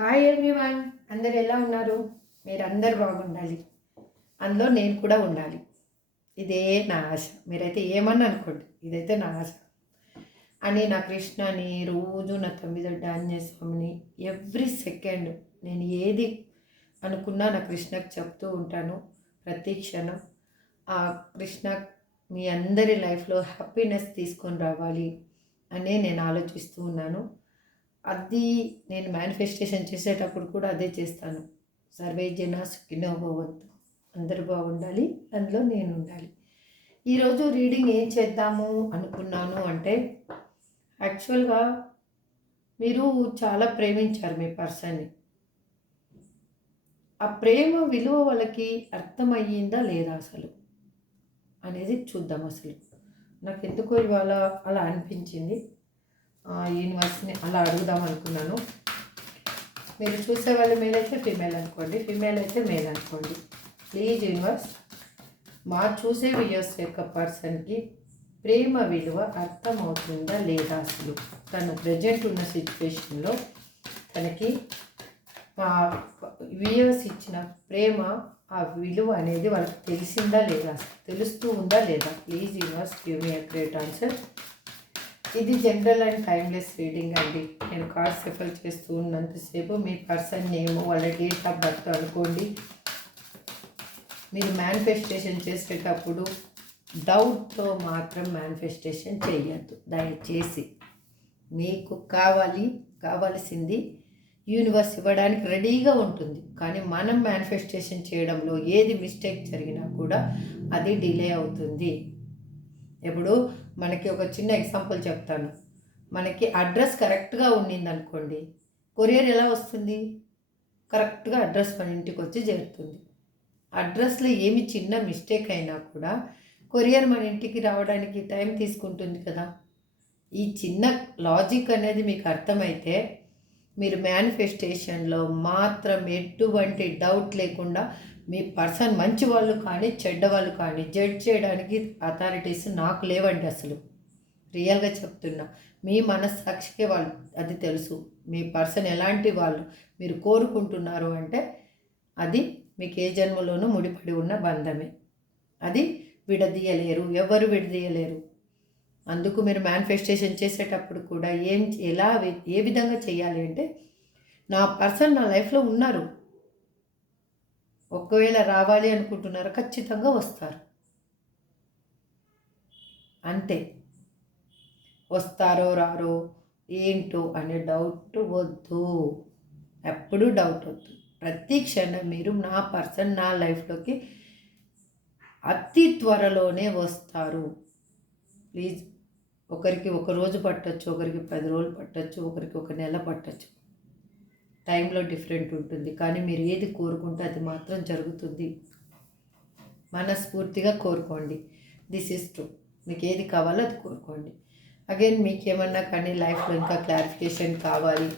Hi everyone, అందరు ఎలా ఉన్నారు? మీరు అందరు బాగుండాలి, అందులో నేను కూడా ఉండాలి. ఇదే నా ఆశ. మీరైతే ఏమన్నా అనుకోండి, ఇదైతే నా ఆశ అని. నా కృష్ణని రోజు, నా తమ్మిదొడ్డ ఆంజనేయ స్వామిని ఎవ్రీ సెకండ్ నేను ఏది అనుకున్నా నా కృష్ణకు చెప్తూ ఉంటాను. ప్రతి క్షణం ఆ కృష్ణ మీ అందరి లైఫ్లో హ్యాపీనెస్ తీసుకొని రావాలి అనే నేను ఆలోచిస్తూ ఉన్నాను. అది నేను మేనిఫెస్టేషన్ చేసేటప్పుడు కూడా అదే చేస్తాను. సర్వే జన సుఖినో భవంతు, అందరూ బాగుండాలి, అందులో నేను ఉండాలి. ఈరోజు రీడింగ్ ఏం చేద్దాము అనుకున్నాను అంటే, యాక్చువల్గా మీరు చాలా ప్రేమించారు మీ పర్సన్ని. ఆ ప్రేమ విలువ వాళ్ళకి అర్థమయ్యిందా లేదా అసలు అనేది చూద్దాం. అసలు నాకు ఎందుకో ఇవాళ అలా అనిపించింది. యూనివర్స్ని అలా అడుగుదాం అనుకున్నాను. మీరు చూసే వాళ్ళు మేల్ అయితే ఫీమేల్ అనుకోండి, ఫీమేల్ అయితే మేల్ అనుకోండి. ప్లీజ్ యూనివర్స్, మా చూసే వ్యూయర్స్ యొక్క పర్సన్కి ప్రేమ విలువ అర్థమవుతుందా లేదా, అసలు తను ప్రజెంట్ ఉన్న సిచ్యువేషన్లో తనకి మా వ్యూయర్స్ ఇచ్చిన ప్రేమ, ఆ విలువ అనేది వాళ్ళకి తెలిసిందా లేదా, తెలుస్తూ ఉందా లేదా. Please universe give me a great answer. ఇది జనరల్ అండ్ టైమ్లెస్ రీడింగ్ అండి. నేను కార్డ్స్ రిఫర్ చేస్తూ ఉన్నంతసేపు మీ పర్సన్ నేమ్, వాళ్ళ డేట్ ఆఫ్ బర్త్ అనుకోండి. మీరు మేనిఫెస్టేషన్ చేసేటప్పుడు డౌట్తో మాత్రం మేనిఫెస్టేషన్ చేయొద్దు దయచేసి. మీకు కావాల్సింది యూనివర్స్ ఇవ్వడానికి రెడీగా ఉంటుంది, కానీ మనం మేనిఫెస్టేషన్ చేయడంలో ఏది మిస్టేక్ జరిగినా కూడా అది డిలే అవుతుంది. ఇప్పుడు మనకి ఒక చిన్న ఎగ్జాంపుల్ చెప్తాను. మనకి అడ్రస్ కరెక్ట్గా ఉండింది అనుకోండి, కొరియర్ ఎలా వస్తుంది? కరెక్ట్గా అడ్రస్ మన ఇంటికి వచ్చి చేరుతుంది. అడ్రస్లో ఏమి చిన్న మిస్టేక్ అయినా కూడా కొరియర్ మన ఇంటికి రావడానికి టైం తీసుకుంటుంది కదా. ఈ చిన్న లాజిక్ అనేది మీకు అర్థమైతే మీరు మేనిఫెస్టేషన్లో మాత్రం ఎటువంటి డౌట్ లేకుండా మీ పర్సన్ మంచి వాళ్ళు కానీ చెడ్డవాళ్ళు కానీ జడ్జ్ చేయడానికి అథారిటీస్ నాకు లేవండి. అసలు రియల్గా చెప్తున్నా, మీ మనస్సాక్షికే వాళ్ళు అది తెలుసు. మీ పర్సన్ ఎలాంటి వాళ్ళు మీరు కోరుకుంటున్నారు అంటే అది మీకు ఏ జన్మలోనూ ముడిపడి ఉన్న బంధమే. అది విడదీయలేరు, ఎవరు విడదీయలేరు. అందుకు మీరు మేనిఫెస్టేషన్ చేసేటప్పుడు కూడా ఏ విధంగా చేయాలి అంటే, నా పర్సన్ నా లైఫ్లో ఉన్నారు, ఒకవేళ రావాలి అనుకుంటున్నారో ఖచ్చితంగా వస్తారు, అంతే. వస్తారో రారో ఏంటో అనే డౌట్ వద్దు, ఎప్పుడూ డౌట్ వద్దు. ప్రతి క్షణం మీరు నా పర్సన్ నా లైఫ్లోకి అతి త్వరలోనే వస్తారు. ప్లీజ్, ఒకరికి ఒక రోజు పట్టచ్చు, ఒకరికి 10 రోజులు పట్టచ్చు, ఒకరికి ఒక నెల పట్టచ్చు. టైంలో డిఫరెంట్ ఉంటుంది, కానీ మీరు ఏది కోరుకుంటే అది మాత్రం జరుగుతుంది. మనస్ఫూర్తిగా కోరుకోండి. This is true. మీకు ఏది కావాలో అది కోరుకోండి. అగైన్ మీకు ఏమన్నా కానీ లైఫ్లో ఇంకా క్లారిఫికేషన్ కావాలి,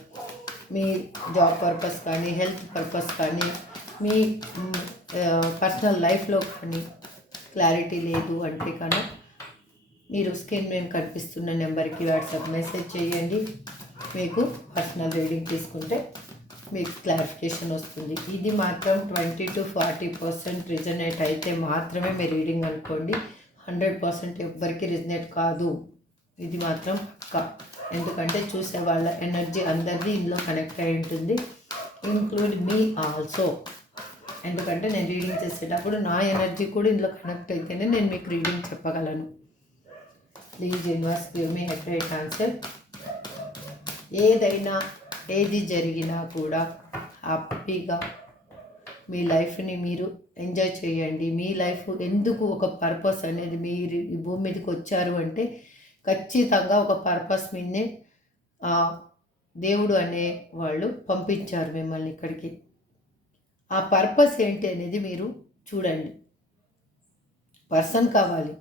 మీ జాబ్ పర్పస్ కానీ, హెల్త్ పర్పస్ కానీ, మీ పర్సనల్ లైఫ్లో కానీ క్లారిటీ లేదు అంటే కానీ, మీరు స్క్రీన్ మీద కనిపిస్తున్న నెంబర్కి వాట్సాప్ మెసేజ్ చేయండి. మీకు పర్సనల్ రీడింగ్ తీసుకుంటే మీకు క్లారిఫికేషన్ వస్తుంది. ఇది మాత్రం 20 to 40% రిజనేట్ అయితే మాత్రమే మీ రీడింగ్ అనుకోండి. 100% ఎవ్వరికి రిజనేట్ కాదు. ఇది మాత్రం పక్కా. ఎందుకంటే చూసే వాళ్ళ ఎనర్జీ అందరిది ఇందులో కనెక్ట్ అయి ఉంటుంది, ఇంక్లూడ్ మీ ఆల్సో. ఎందుకంటే నేను రీడింగ్ చేసేటప్పుడు నా ఎనర్జీ కూడా ఇందులో కనెక్ట్ అయితేనే నేను మీకు రీడింగ్ చెప్పగలను. Please universe give me a great answer. ఏది జరిగినా కూడా హ్యాపీగా మీ లైఫ్ని మీరు ఎంజాయ్ చేయండి. మీ లైఫ్ ఎందుకు ఒక పర్పస్ అనేది, మీరు ఈ భూమి మీదకి వచ్చారు అంటే ఖచ్చితంగా ఒక పర్పస్ మీదనే దేవుడు అనే వాళ్ళు పంపించారు మిమ్మల్ని ఇక్కడికి. ఆ పర్పస్ ఏంటి అనేది మీరు చూడండి. పర్సన్ కావాలి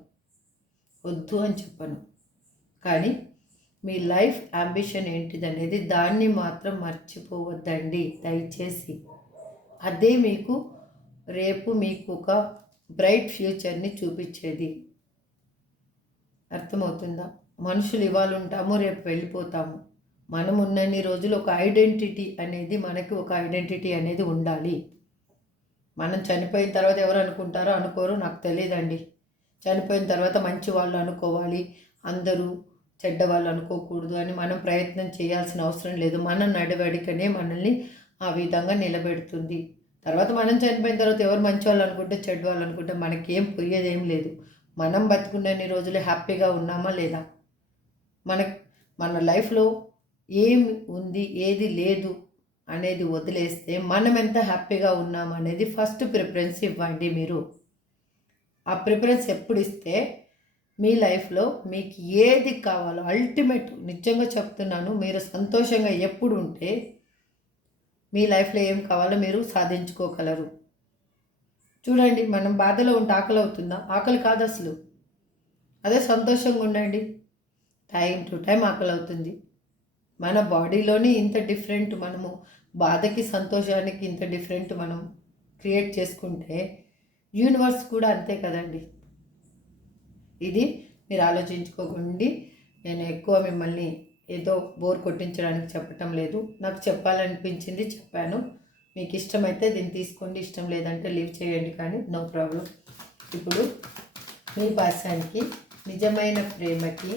వద్దు అని చెప్పను, కానీ మీ లైఫ్ అంబిషన్ ఏంటిదనేది దాన్ని మాత్రం మర్చిపోవద్దండి దయచేసి. అదే మీకు రేపు మీకు ఒక బ్రైట్ ఫ్యూచర్ని చూపించేది. అర్థమవుతుందా? మనుషులు ఇవాళ ఉంటాము, రేపు వెళ్ళిపోతాము. మనం ఉన్నన్ని రోజులు ఒక ఐడెంటిటీ అనేది మనకి ఒక ఐడెంటిటీ అనేది ఉండాలి. మనం చనిపోయిన తర్వాత ఎవరు అనుకుంటారో అనుకోరో నాకు తెలియదండి. చనిపోయిన తర్వాత మంచి వాళ్ళు అనుకోవాలి, అందరూ చెడ్డవాళ్ళు అనుకోకూడదు అని మనం ప్రయత్నం చేయాల్సిన అవసరం లేదు. మన నడవడికనే మనల్ని ఆ విధంగా నిలబెడుతుంది. తర్వాత మనం చనిపోయిన తర్వాత ఎవరు మంచి వాళ్ళు అనుకుంటే చెడ్డవాళ్ళు అనుకుంటే మనకేం పోయేదేం లేదు. మనం బతుకున్నన్ని రోజులు హ్యాపీగా ఉన్నామా లేదా, మన మన లైఫ్లో ఏం ఉంది ఏది లేదు అనేది వదిలేస్తే మనం ఎంత హ్యాపీగా ఉన్నాం అనేది ఫస్ట్ ప్రిఫరెన్స్ ఇవ్వండి. మీరు ఆ ప్రిఫరెన్స్ ఎప్పుడు ఇస్తే మీ లైఫ్లో మీకు ఏది కావాలో అల్టిమేట్, నిజంగా చెప్తున్నాను, మీరు సంతోషంగా ఎప్పుడు ఉంటే మీ లైఫ్లో ఏం కావాలో మీరు సాధించుకోగలరు. చూడండి, మనం బాధలో ఉంటే ఆకలి అవుతుందా? ఆకలి కాదు అసలు. అదే సంతోషంగా ఉండండి, టైం టు టైం ఆకలి అవుతుంది. మన బాడీలోనే ఇంత డిఫరెంట్, మనము బాధకి సంతోషానికి ఇంత డిఫరెంట్ మనం క్రియేట్ చేసుకుంటే యూనివర్స్ కూడా అంతే కదండి. ఇది మీరు ఆలోచించుకోకండి. నేను ఎక్కువ మిమ్మల్ని ఏదో బోర్ కొట్టించడానికి చెప్పటం లేదు, నాకు చెప్పాలనిపించింది చెప్పాను. మీకు ఇష్టమైతే దీన్ని తీసుకోండి, ఇష్టం లేదంటే లీవ్ చేయండి, కానీ నో ప్రాబ్లం. ఇప్పుడు మీ పర్సన్కి నిజమైన ప్రేమకి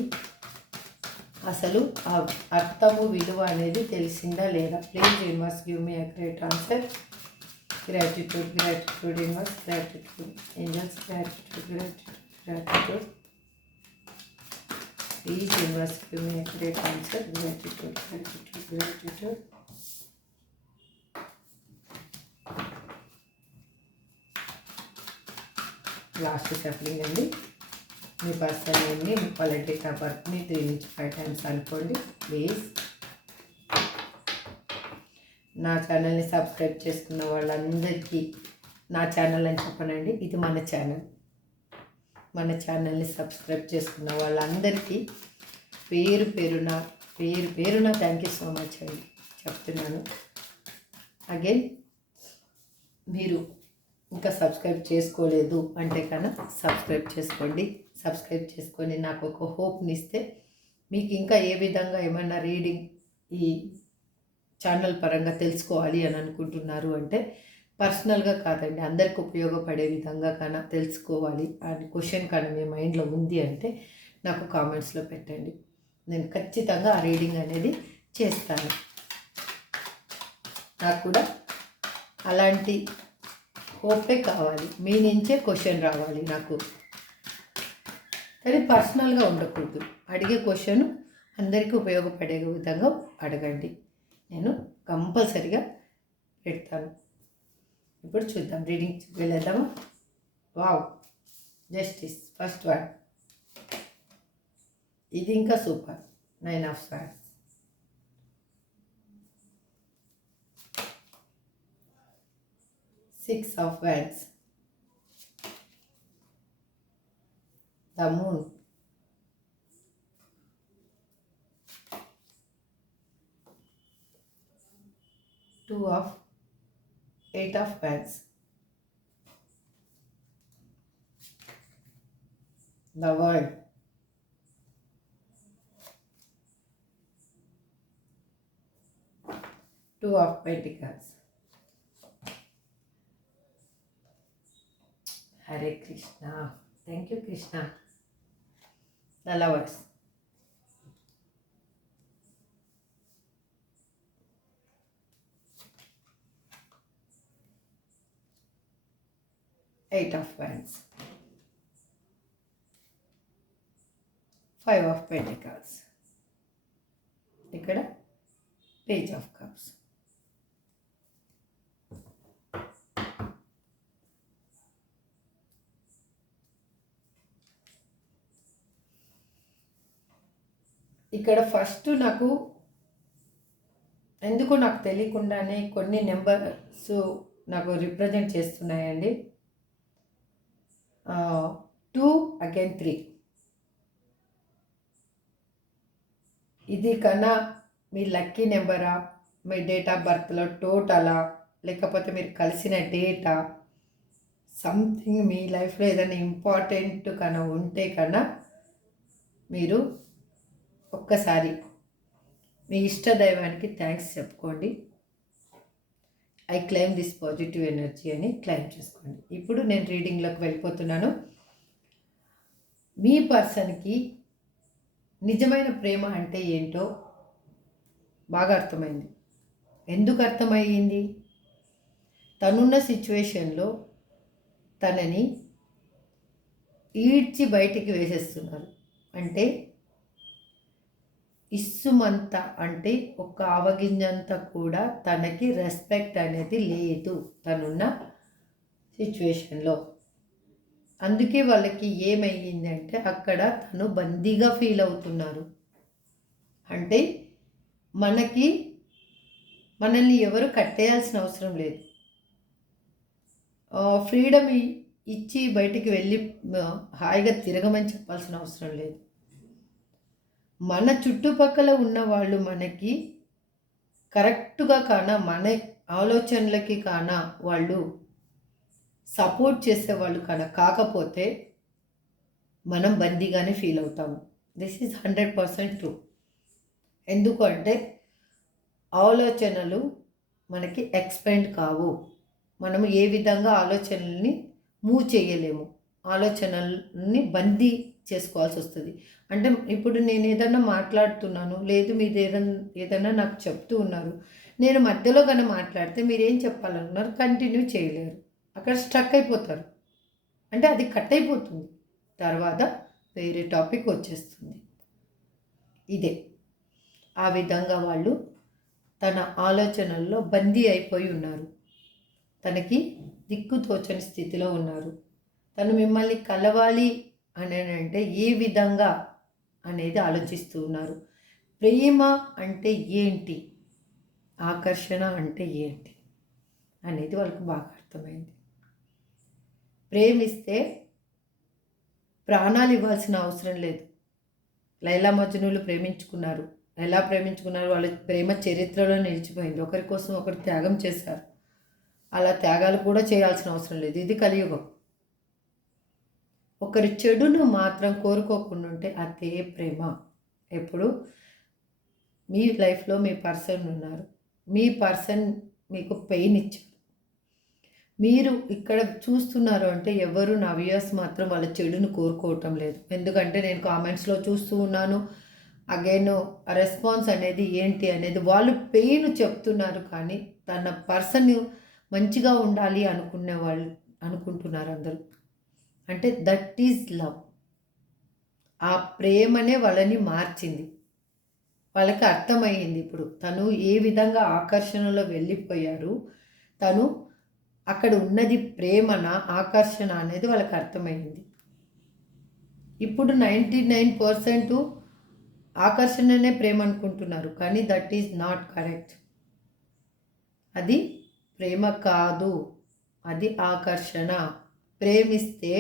అసలు ఆ అర్థము విలువ అనేది తెలిసిందా లేదా? Please universe give me a great answer. Gratitude, gratitude universe, gratitude angels, gratitude, gratitude, gratitude. Please universe give me a great answer. Gratitude, gratitude, gratitude. Last shuffling అండి. మీ పర్సన్ నేమ్ని, మీ వాళ్ళ డేట్ ఆఫ్ బర్త్ని 3 నుంచి 5 టైమ్స్ అనుకోండి please. నా ఛానల్ని subscribe చేసుకున్న వాళ్ళందరికీ, నా channel అని చెప్పనండి, ఇది మన ఛానల్. మన ఛానల్ని సబ్స్క్రైబ్ చేసుకున్న వాళ్ళందరికీ పేరు పేరున థ్యాంక్ యూ సో మచ్ అండి చెప్తున్నాను. అగైన్ మీరు ఇంకా సబ్స్క్రైబ్ చేసుకోలేదు అంటే కన్నా సబ్స్క్రైబ్ చేసుకోండి. సబ్స్క్రైబ్ చేసుకొని నాకు ఒక హోప్ని ఇస్తే, మీకు ఇంకా ఏ విధంగా ఏమైనా రీడింగ్ ఈ ఛానల్ పరంగా తెలుసుకోవాలి అని అనుకుంటున్నారు అంటే, పర్సనల్గా కాదండి, అందరికి ఉపయోగపడే విధంగా కన్నా తెలుసుకోవాలి అని క్వశ్చన్ కన్నా మీ మైండ్లో ఉంది అంటే నాకు కామెంట్స్లో పెట్టండి. నేను ఖచ్చితంగా ఆ రీడింగ్ అనేది చేస్తాను. నాకు కూడా అలాంటి హోపే కావాలి, మీ నుంచే క్వశ్చన్ రావాలి నాకు. కానీ పర్సనల్గా ఉండకూడదు. అడిగే క్వశ్చన్ అందరికీ ఉపయోగపడే విధంగా అడగండి, నేను కంపల్సరిగా పెడతాను. ఇప్పుడు చూద్దాం, రీడింగ్ వెళ్ళేద్దామా? Wow, justice first one. ఇది ఇంకా super. 9 of swords, Six of Wands, the Moon, Eight of Wands, the World, Two of Pentacles. Hare Krishna. Thank you, Krishna. The Lovers, Eight of Wands, Five of Pentacles. ఇక్కడ Page of Cups. ఇక్కడ first నాకు ఎందుకో నాకు తెలియకుండానే కొన్ని numbers నాకు represent చేస్తున్నాయండి. 2 again 3. ఇది కన్నా మీ లక్కీ నెంబరా, మీ డేట్ ఆఫ్ బర్త్లో టోటలా, లేకపోతే మీరు కలిసిన డేటా, సంథింగ్ మీ లైఫ్లో ఏదైనా ఇంపార్టెంట్ కన్నా ఉంటే కన్నా మీరు ఒక్కసారి మీ ఇష్ట దైవానికి థ్యాంక్స్ చెప్పుకోండి. I claim this positive energy అని క్లెయిమ్ చేసుకోండి. ఇప్పుడు నేను రీడింగ్లోకి వెళ్ళిపోతున్నాను. మీ పర్సన్కి నిజమైన ప్రేమ అంటే ఏంటో బాగా అర్థమైంది. ఎందుకు అర్థమయ్యింది? తనున్న సిచ్యువేషన్లో తనని ఈడ్చి బయటికి వేసేస్తున్నారు. అంటే ఇస్సుమంత అంటే ఒక ఆవగింజంత కూడా తనకి రెస్పెక్ట్ అనేది లేదు తనున్న సిచ్యువేషన్లో. అందుకే వాళ్ళకి ఏమయ్యిందంటే అక్కడ తను బందీగా ఫీల్ అవుతున్నారు. అంటే మనల్ని ఎవరు కట్టేయాల్సిన అవసరం లేదు. ఫ్రీడమ్ ఇచ్చి బయటికి వెళ్ళి హాయిగా తిరగమని చెప్పాల్సిన అవసరం లేదు. మన చుట్టుపక్కల ఉన్న వాళ్ళు మనకి కరెక్ట్గా మన ఆలోచనలకి వాళ్ళు సపోర్ట్ చేసేవాళ్ళు కాకపోతే మనం బందీగానే ఫీల్ అవుతాము. This is 100% true. ఎందుకు అంటే ఆలోచనలు మనకి ఎక్స్పెండ్ కావు. మనము ఏ విధంగా ఆలోచనల్ని మూవ్ చేయలేము. ఆలోచనల్ని బందీ చేసుకోవాల్సి వస్తుంది. అంటే ఇప్పుడు నేను ఏదన్నా మాట్లాడుతున్నాను, లేదు మీరు ఏదన్నా నాకు చెప్తూ ఉన్నారు, నేను మధ్యలో మాట్లాడితే మీరేం చెప్పాలనుకున్నారు కంటిన్యూ చేయలేరు. అక్కడ స్ట్రక్ అయిపోతారు. అంటే అది కట్ అయిపోతుంది. తర్వాత వేరే టాపిక్ వచ్చేస్తుంది. ఇదే ఆ విధంగా వాళ్ళు తన ఆలోచనల్లో బందీ అయిపోయి ఉన్నారు. తనకి దిక్కుతోచని స్థితిలో ఉన్నారు. తను మిమ్మల్ని కలవాలి అని అంటే ఏ విధంగా అనేది ఆలోచిస్తూ ఉన్నారు. ప్రేమ అంటే ఏంటి, ఆకర్షణ అంటే ఏంటి అనేది వాళ్ళకి బాగా అర్థమైంది. ప్రేమిస్తే ప్రాణాలు ఇవ్వాల్సిన అవసరం లేదు. లైలా మజ్నూలు ప్రేమించుకున్నారు. ఎలా ప్రేమించుకున్నారు? వాళ్ళ ప్రేమ చరిత్రలో నిలిచిపోయింది. ఒకరి కోసం ఒకరు త్యాగం చేశారు. అలా త్యాగాలు కూడా చేయాల్సిన అవసరం లేదు. ఇది కలియుగం. ఒకరి చెడును మాత్రం కోరుకోకుండా ఉంటే అదే ప్రేమ. ఎప్పుడు మీ లైఫ్లో మీ పర్సన్ ఉన్నారు, మీ పర్సన్ మీకు పెయిన్ ఇచ్చారు, మీరు ఇక్కడ చూస్తున్నారు అంటే ఎవరు నా వ్యూయర్స్ మాత్రం వాళ్ళ చెడును కోరుకోవటం లేదు. ఎందుకంటే నేను కామెంట్స్లో చూస్తూ ఉన్నాను. అగైన్ రెస్పాన్స్ అనేది ఏంటి అనేది వాళ్ళు పెయిన్ చెప్తున్నారు, కానీ తన పర్సన్ మంచిగా ఉండాలి అనుకునే వాళ్ళు అనుకుంటున్నారు అందరూ. అంటే దట్ ఈజ్ లవ్. ఆ ప్రేమనే వాళ్ళని మార్చింది. వాళ్ళకి అర్థమయ్యింది ఇప్పుడు తను ఏ విధంగా ఆకర్షణలో వెళ్ళిపోయారు. తను అక్కడ ఉన్నది ప్రేమన ఆకర్షణ అనేది వాళ్ళకి అర్థమైంది. ఇప్పుడు 99% ఆకర్షణనే ప్రేమ అనుకుంటున్నారు, కానీ దట్ ఈజ్ నాట్ కరెక్ట్. అది ప్రేమ కాదు, అది ఆకర్షణ. ప్రేమిస్తే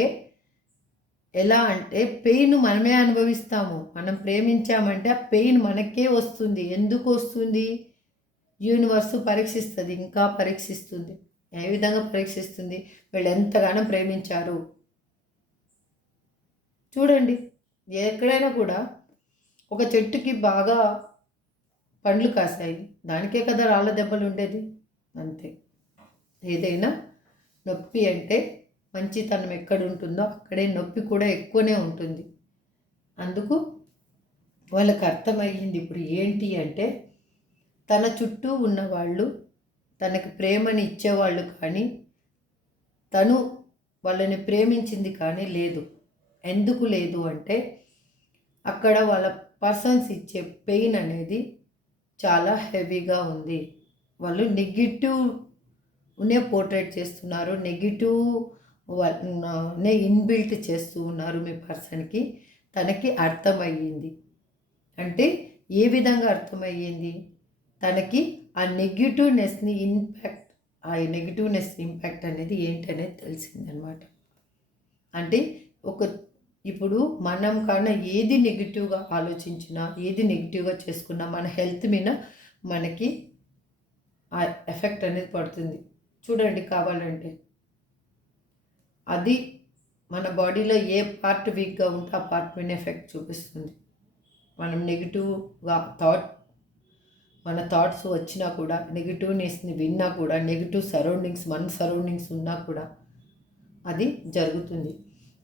ఎలా అంటే పెయిన్ మనమే అనుభవిస్తాము. మనం ప్రేమించామంటే ఆ పెయిన్ మనకే వస్తుంది. ఎందుకు వస్తుంది? యూనివర్సు పరీక్షిస్తుంది, ఇంకా పరీక్షిస్తుంది. ఏ విధంగా పరీక్షిస్తుంది? వీళ్ళు ఎంతగానో ప్రేమించారు. చూడండి, ఎక్కడైనా కూడా ఒక చెట్టుకి బాగా పండ్లు కాసాయి, దానికే కదా రాళ్ళ దెబ్బలు ఉండేది. అంతే. ఏదైనా నొప్పి అంటే మంచితనం ఎక్కడ ఉంటుందో అక్కడే నొప్పి కూడా ఎక్కువనే ఉంటుంది. అందుకు వాళ్ళకి అర్థమయ్యింది ఇప్పుడు ఏంటి అంటే తన చుట్టూ ఉన్నవాళ్ళు తనకి ప్రేమని ఇచ్చేవాళ్ళు, కానీ తను వాళ్ళని ప్రేమించింది కానీ లేదు. ఎందుకు లేదు అంటే అక్కడ వాళ్ళ పర్సన్స్ ఇచ్చే పెయిన్ అనేది చాలా హెవీగా ఉంది. వాళ్ళు నెగిటివ్నే పోర్ట్రేట్ చేస్తున్నారు, నెగిటివ్నే ఇన్బిల్ట్ చేస్తూ ఉన్నారు మీ పర్సన్కి. తనకి అర్థమయ్యింది. అంటే ఏ విధంగా అర్థమయ్యింది? తనకి ఆ నెగిటివ్నెస్ ఇంపాక్ట్ అనేది ఏంటనేది తెలిసిందనమాట. అంటే ఇప్పుడు మనం కన్నా ఏది నెగిటివ్గా ఆలోచించినా, ఏది నెగిటివ్గా చేసుకున్నా మన హెల్త్ మీద మనకి ఆ ఎఫెక్ట్ అనేది పడుతుంది. చూడండి, కావాలంటే అది మన బాడీలో ఏ పార్ట్ వీక్గా ఉంటే ఆ పార్ట్ మీద ఎఫెక్ట్ చూపిస్తుంది. మనం నెగిటివ్గా మన థాట్స్ వచ్చినా కూడా, నెగిటివ్నెస్ని విన్నా కూడా, నెగిటివ్ సరౌండింగ్స్ మన సరౌండింగ్స్ ఉన్నా కూడా అది జరుగుతుంది.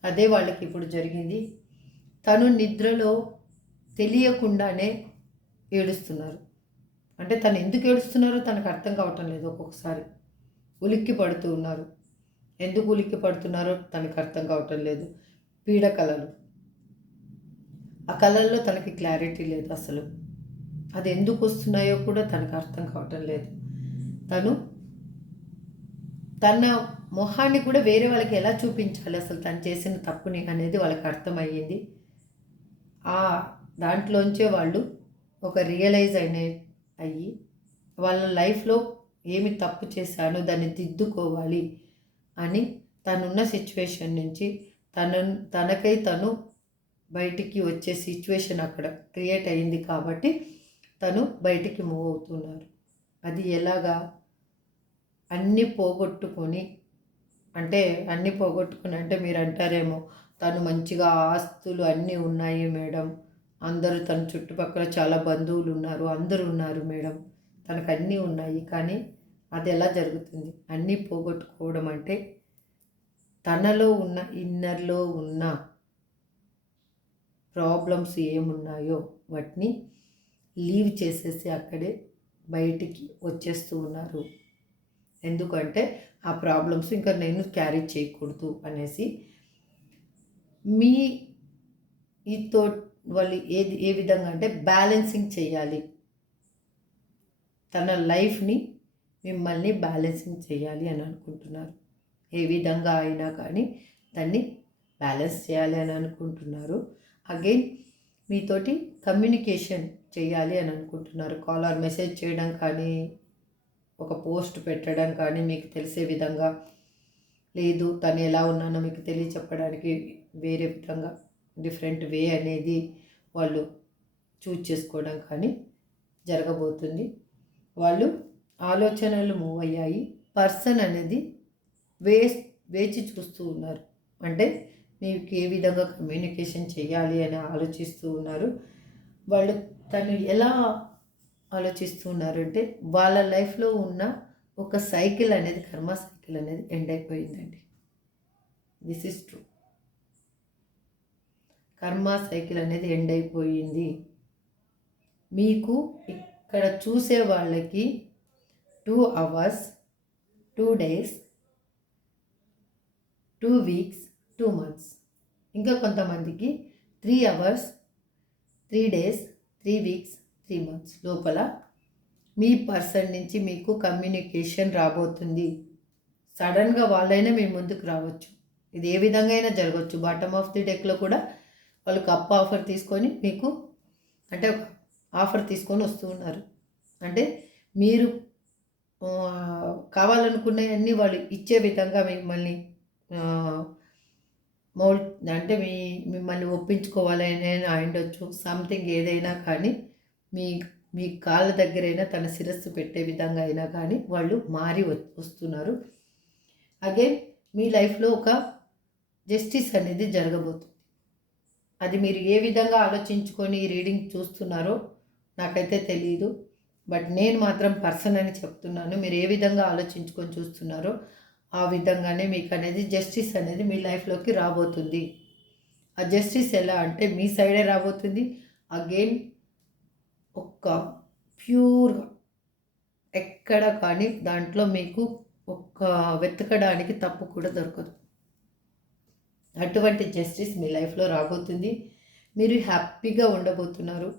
అదే వాళ్ళకి ఇప్పుడు జరిగింది. తను నిద్రలో తెలియకుండానే ఏడుస్తున్నారు. అంటే తను ఎందుకు ఏడుస్తున్నారో తనకు అర్థం కావటం లేదు. ఒక్కొక్కసారి ఉలిక్కి పడుతూ ఉన్నారు. ఎందుకు ఉలిక్కి పడుతున్నారో తనకు అర్థం కావటం లేదు. పీడ కలలు, ఆ కళల్లో తనకి క్లారిటీ లేదు అసలు. అది ఎందుకు వస్తున్నాయో కూడా తనకు అర్థం కావటం లేదు. తను తన మొహాన్ని కూడా వేరే వాళ్ళకి ఎలా చూపించాలి అసలు తను చేసిన తప్పుని అనేది వాళ్ళకి అర్థమయ్యింది. ఆ దాంట్లోంచే వాళ్ళు ఒక రియలైజ్ అయ్యి వాళ్ళ లైఫ్లో ఏమి తప్పు చేశానో దాన్ని దిద్దుకోవాలి అని తనున్న సిచ్యువేషన్ నుంచి తనకై తను బయటికి వచ్చే సిచ్యువేషన్ అక్కడ క్రియేట్ అయింది కాబట్టి తను బయటికి మూవ్ అవుతున్నారు. అది ఎలాగా? అన్నీ పోగొట్టుకొని, అంటే అన్నీ పోగొట్టుకుని అంటే మీరు అంటారేమో తను మంచిగా ఆస్తులు అన్నీ ఉన్నాయి మేడం, అందరూ తన చుట్టుపక్కల చాలా బంధువులు ఉన్నారు, అందరూ ఉన్నారు మేడం, తనకు అన్నీ ఉన్నాయి. కానీ అది ఎలా జరుగుతుంది? అన్నీ పోగొట్టుకోవడం అంటే తనలో ఉన్న ఇన్నర్లో ఉన్న ప్రాబ్లమ్స్ ఏమున్నాయో వాటిని లీవ్ చేసేసి అక్కడే బయటికి వచ్చేస్తూ ఉన్నారు. ఎందుకంటే ఆ ప్రాబ్లమ్స్ ఇంకా నేను క్యారీ చేయకూడదు అనేసి మీ ఈతో వాళ్ళు ఏ విధంగా అంటే బ్యాలెన్సింగ్ చేయాలి. తన లైఫ్ని మిమ్మల్ని బ్యాలెన్సింగ్ చేయాలి అని అనుకుంటున్నారు. ఏ విధంగా అయినా కానీ దాన్ని బ్యాలెన్స్ చేయాలి అని అనుకుంటున్నారు. అగైన్ మీతోటి కమ్యూనికేషన్ చేయాలి అని అనుకుంటున్నారు. కాల్ ఆర్ మెసేజ్ చేయడం కానీ, ఒక పోస్ట్ పెట్టడం కానీ, మీకు తెలిసే విధంగా, లేదు తను ఎలా ఉన్నానో మీకు తెలియచెప్పడానికి వేరే విధంగా డిఫరెంట్ వే అనేది వాళ్ళు చూజ్ చేసుకోవడం కానీ జరగబోతుంది. వాళ్ళు ఆలోచనలు మూవ్ అయ్యాయి. పర్సన్ అనేది వేచి చూస్తూ ఉన్నారు. అంటే మీకు ఏ విధంగా కమ్యూనికేషన్ చేయాలి అని ఆలోచిస్తూ ఉన్నారు. వాళ్ళు తను ఎలా ఆలోచిస్తూ ఉన్నారంటే వాళ్ళ లైఫ్లో ఉన్న ఒక సైకిల్ అనేది, కర్మ సైకిల్ అనేది ఎండ్ అయిపోయిందండి. This is true. కర్మ సైకిల్ అనేది ఎండ్ అయిపోయింది. మీకు ఇక్కడ చూసే వాళ్ళకి 2 hours, 2 days, 2 weeks, 2 months. ఇంకా కొంతమందికి 3 hours, 3 days, 3 weeks, 3 months లోపల మీ పర్సన్ నుంచి మీకు కమ్యూనికేషన్ రాబోతుంది. సడన్గా వాళ్ళైనా మీ ముందుకు రావచ్చు. ఇది ఏ విధంగా అయినా జరగవచ్చు. బాటమ్ ఆఫ్ ది డెక్లో కూడా వాళ్ళు కప్ ఆఫర్ తీసుకొని మీకు, అంటే ఆఫర్ తీసుకొని వస్తూ ఉన్నారు. అంటే మీరు కావాలనుకున్నవన్నీ వాళ్ళు ఇచ్చే విధంగా మిమ్మల్ని అంటే మిమ్మల్ని ఒప్పించుకోవాలని అయిండొచ్చు. సంథింగ్ ఏదైనా కానీ మీ కాళ్ళ దగ్గరైనా తన శిరస్సు పెట్టే విధంగా అయినా కానీ వాళ్ళు మారి వస్తున్నారు. అగైన్ మీ లైఫ్లో ఒక జస్టిస్ అనేది జరగబోతుంది. అది మీరు ఏ విధంగా ఆలోచించుకొని ఈ రీడింగ్ చూస్తున్నారో నాకైతే తెలియదు. బట్ నేను మాత్రం పర్సన్ అని చెప్తున్నాను. మీరు ఏ విధంగా ఆలోచించుకొని చూస్తున్నారో ఆ విధంగానే మీకు అనేది జస్టిస్ అనేది మీ లైఫ్లోకి రాబోతుంది. ఆ జస్టిస్ ఎలా అంటే మీ సైడే రాబోతుంది. అగైన్ ఒక ప్యూర్గా ఎక్కడ కానీ దాంట్లో మీకు ఒక వెతకడానికి తప్పు కూడా దొరకదు. అటువంటి జస్టిస్ మీ లైఫ్లో రాబోతుంది. మీరు హ్యాపీగా ఉండబోతున్నారు.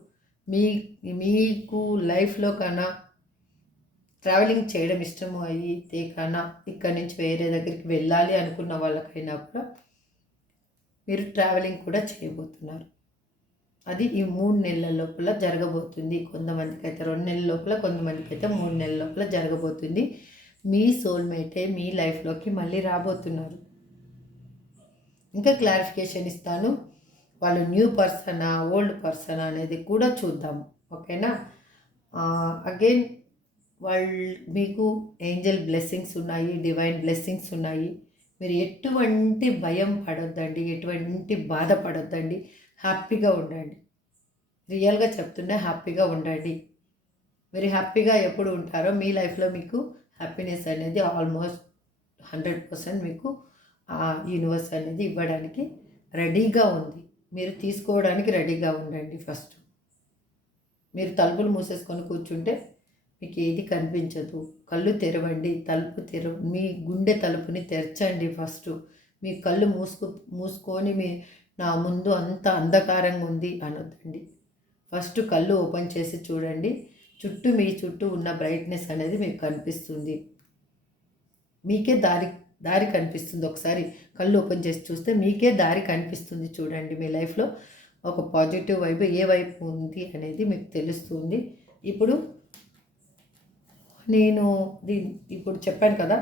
మీకు లైఫ్లో కన్నా ట్రావెలింగ్ చేయడం ఇష్టము అయితే కన్నా ఇక్కడి నుంచి వేరే దగ్గరికి వెళ్ళాలి అనుకున్న వాళ్ళకైనా కూడా మీరు ట్రావెలింగ్ కూడా చేయబోతున్నారు. అది ఈ 3 నెలల లోపల జరగబోతుంది. కొంతమందికి అయితే 2 నెలల లోపల, కొంతమందికి అయితే 3 నెలల లోపల జరగబోతుంది. మీ సోల్మేటే మీ లైఫ్లోకి మళ్ళీ రాబోతున్నారు. ఇంకా క్లారిఫికేషన్ ఇస్తాను. వాళ్ళు న్యూ పర్సనా, ఓల్డ్ పర్సనా అనేది కూడా చూద్దాము. ఓకేనా? అగైన్ మీకు ఏంజల్ బ్లెస్సింగ్స్ ఉన్నాయి, డివైన్ బ్లెస్సింగ్స్ ఉన్నాయి. మీరు ఎటువంటి భయం పడొద్దండి, ఎటువంటి బాధపడొద్దండి. హ్యాపీగా ఉండండి. రియల్గా చెప్తున్నా, హ్యాపీగా ఉండండి. మీరు హ్యాపీగా ఎప్పుడు ఉంటారో మీ లైఫ్లో మీకు హ్యాపీనెస్ అనేది ఆల్మోస్ట్ 100% మీకు ఆ యూనివర్స్ అనేది ఇవ్వడానికి రెడీగా ఉంది. మీరు తీసుకోవడానికి రెడీగా ఉండండి. ఫస్ట్ మీరు తలుపులు మూసేసుకొని కూర్చుంటే మీకు ఏది కనిపించదు. కళ్ళు తెరవండి, మీ గుండె తలుపుని తెరచండి ఫస్ట్. మీ కళ్ళు మూసుకొని నా ముందు అంత అంధకారంగా ఉంది అనొద్దండి. ఫస్ట్ కళ్ళు ఓపెన్ చేసి చూడండి. మీ చుట్టూ ఉన్న బ్రైట్నెస్ అనేది మీకు కనిపిస్తుంది. మీకే దారి కనిపిస్తుంది. ఒకసారి కళ్ళు ఓపెన్ చేసి చూస్తే మీకే దారి కనిపిస్తుంది. చూడండి, మీ లైఫ్లో ఒక పాజిటివ్ వైపు ఏ వైపు ఉంది అనేది మీకు తెలుస్తుంది. ఇప్పుడు నేను ఇప్పుడు చెప్పాను కదా,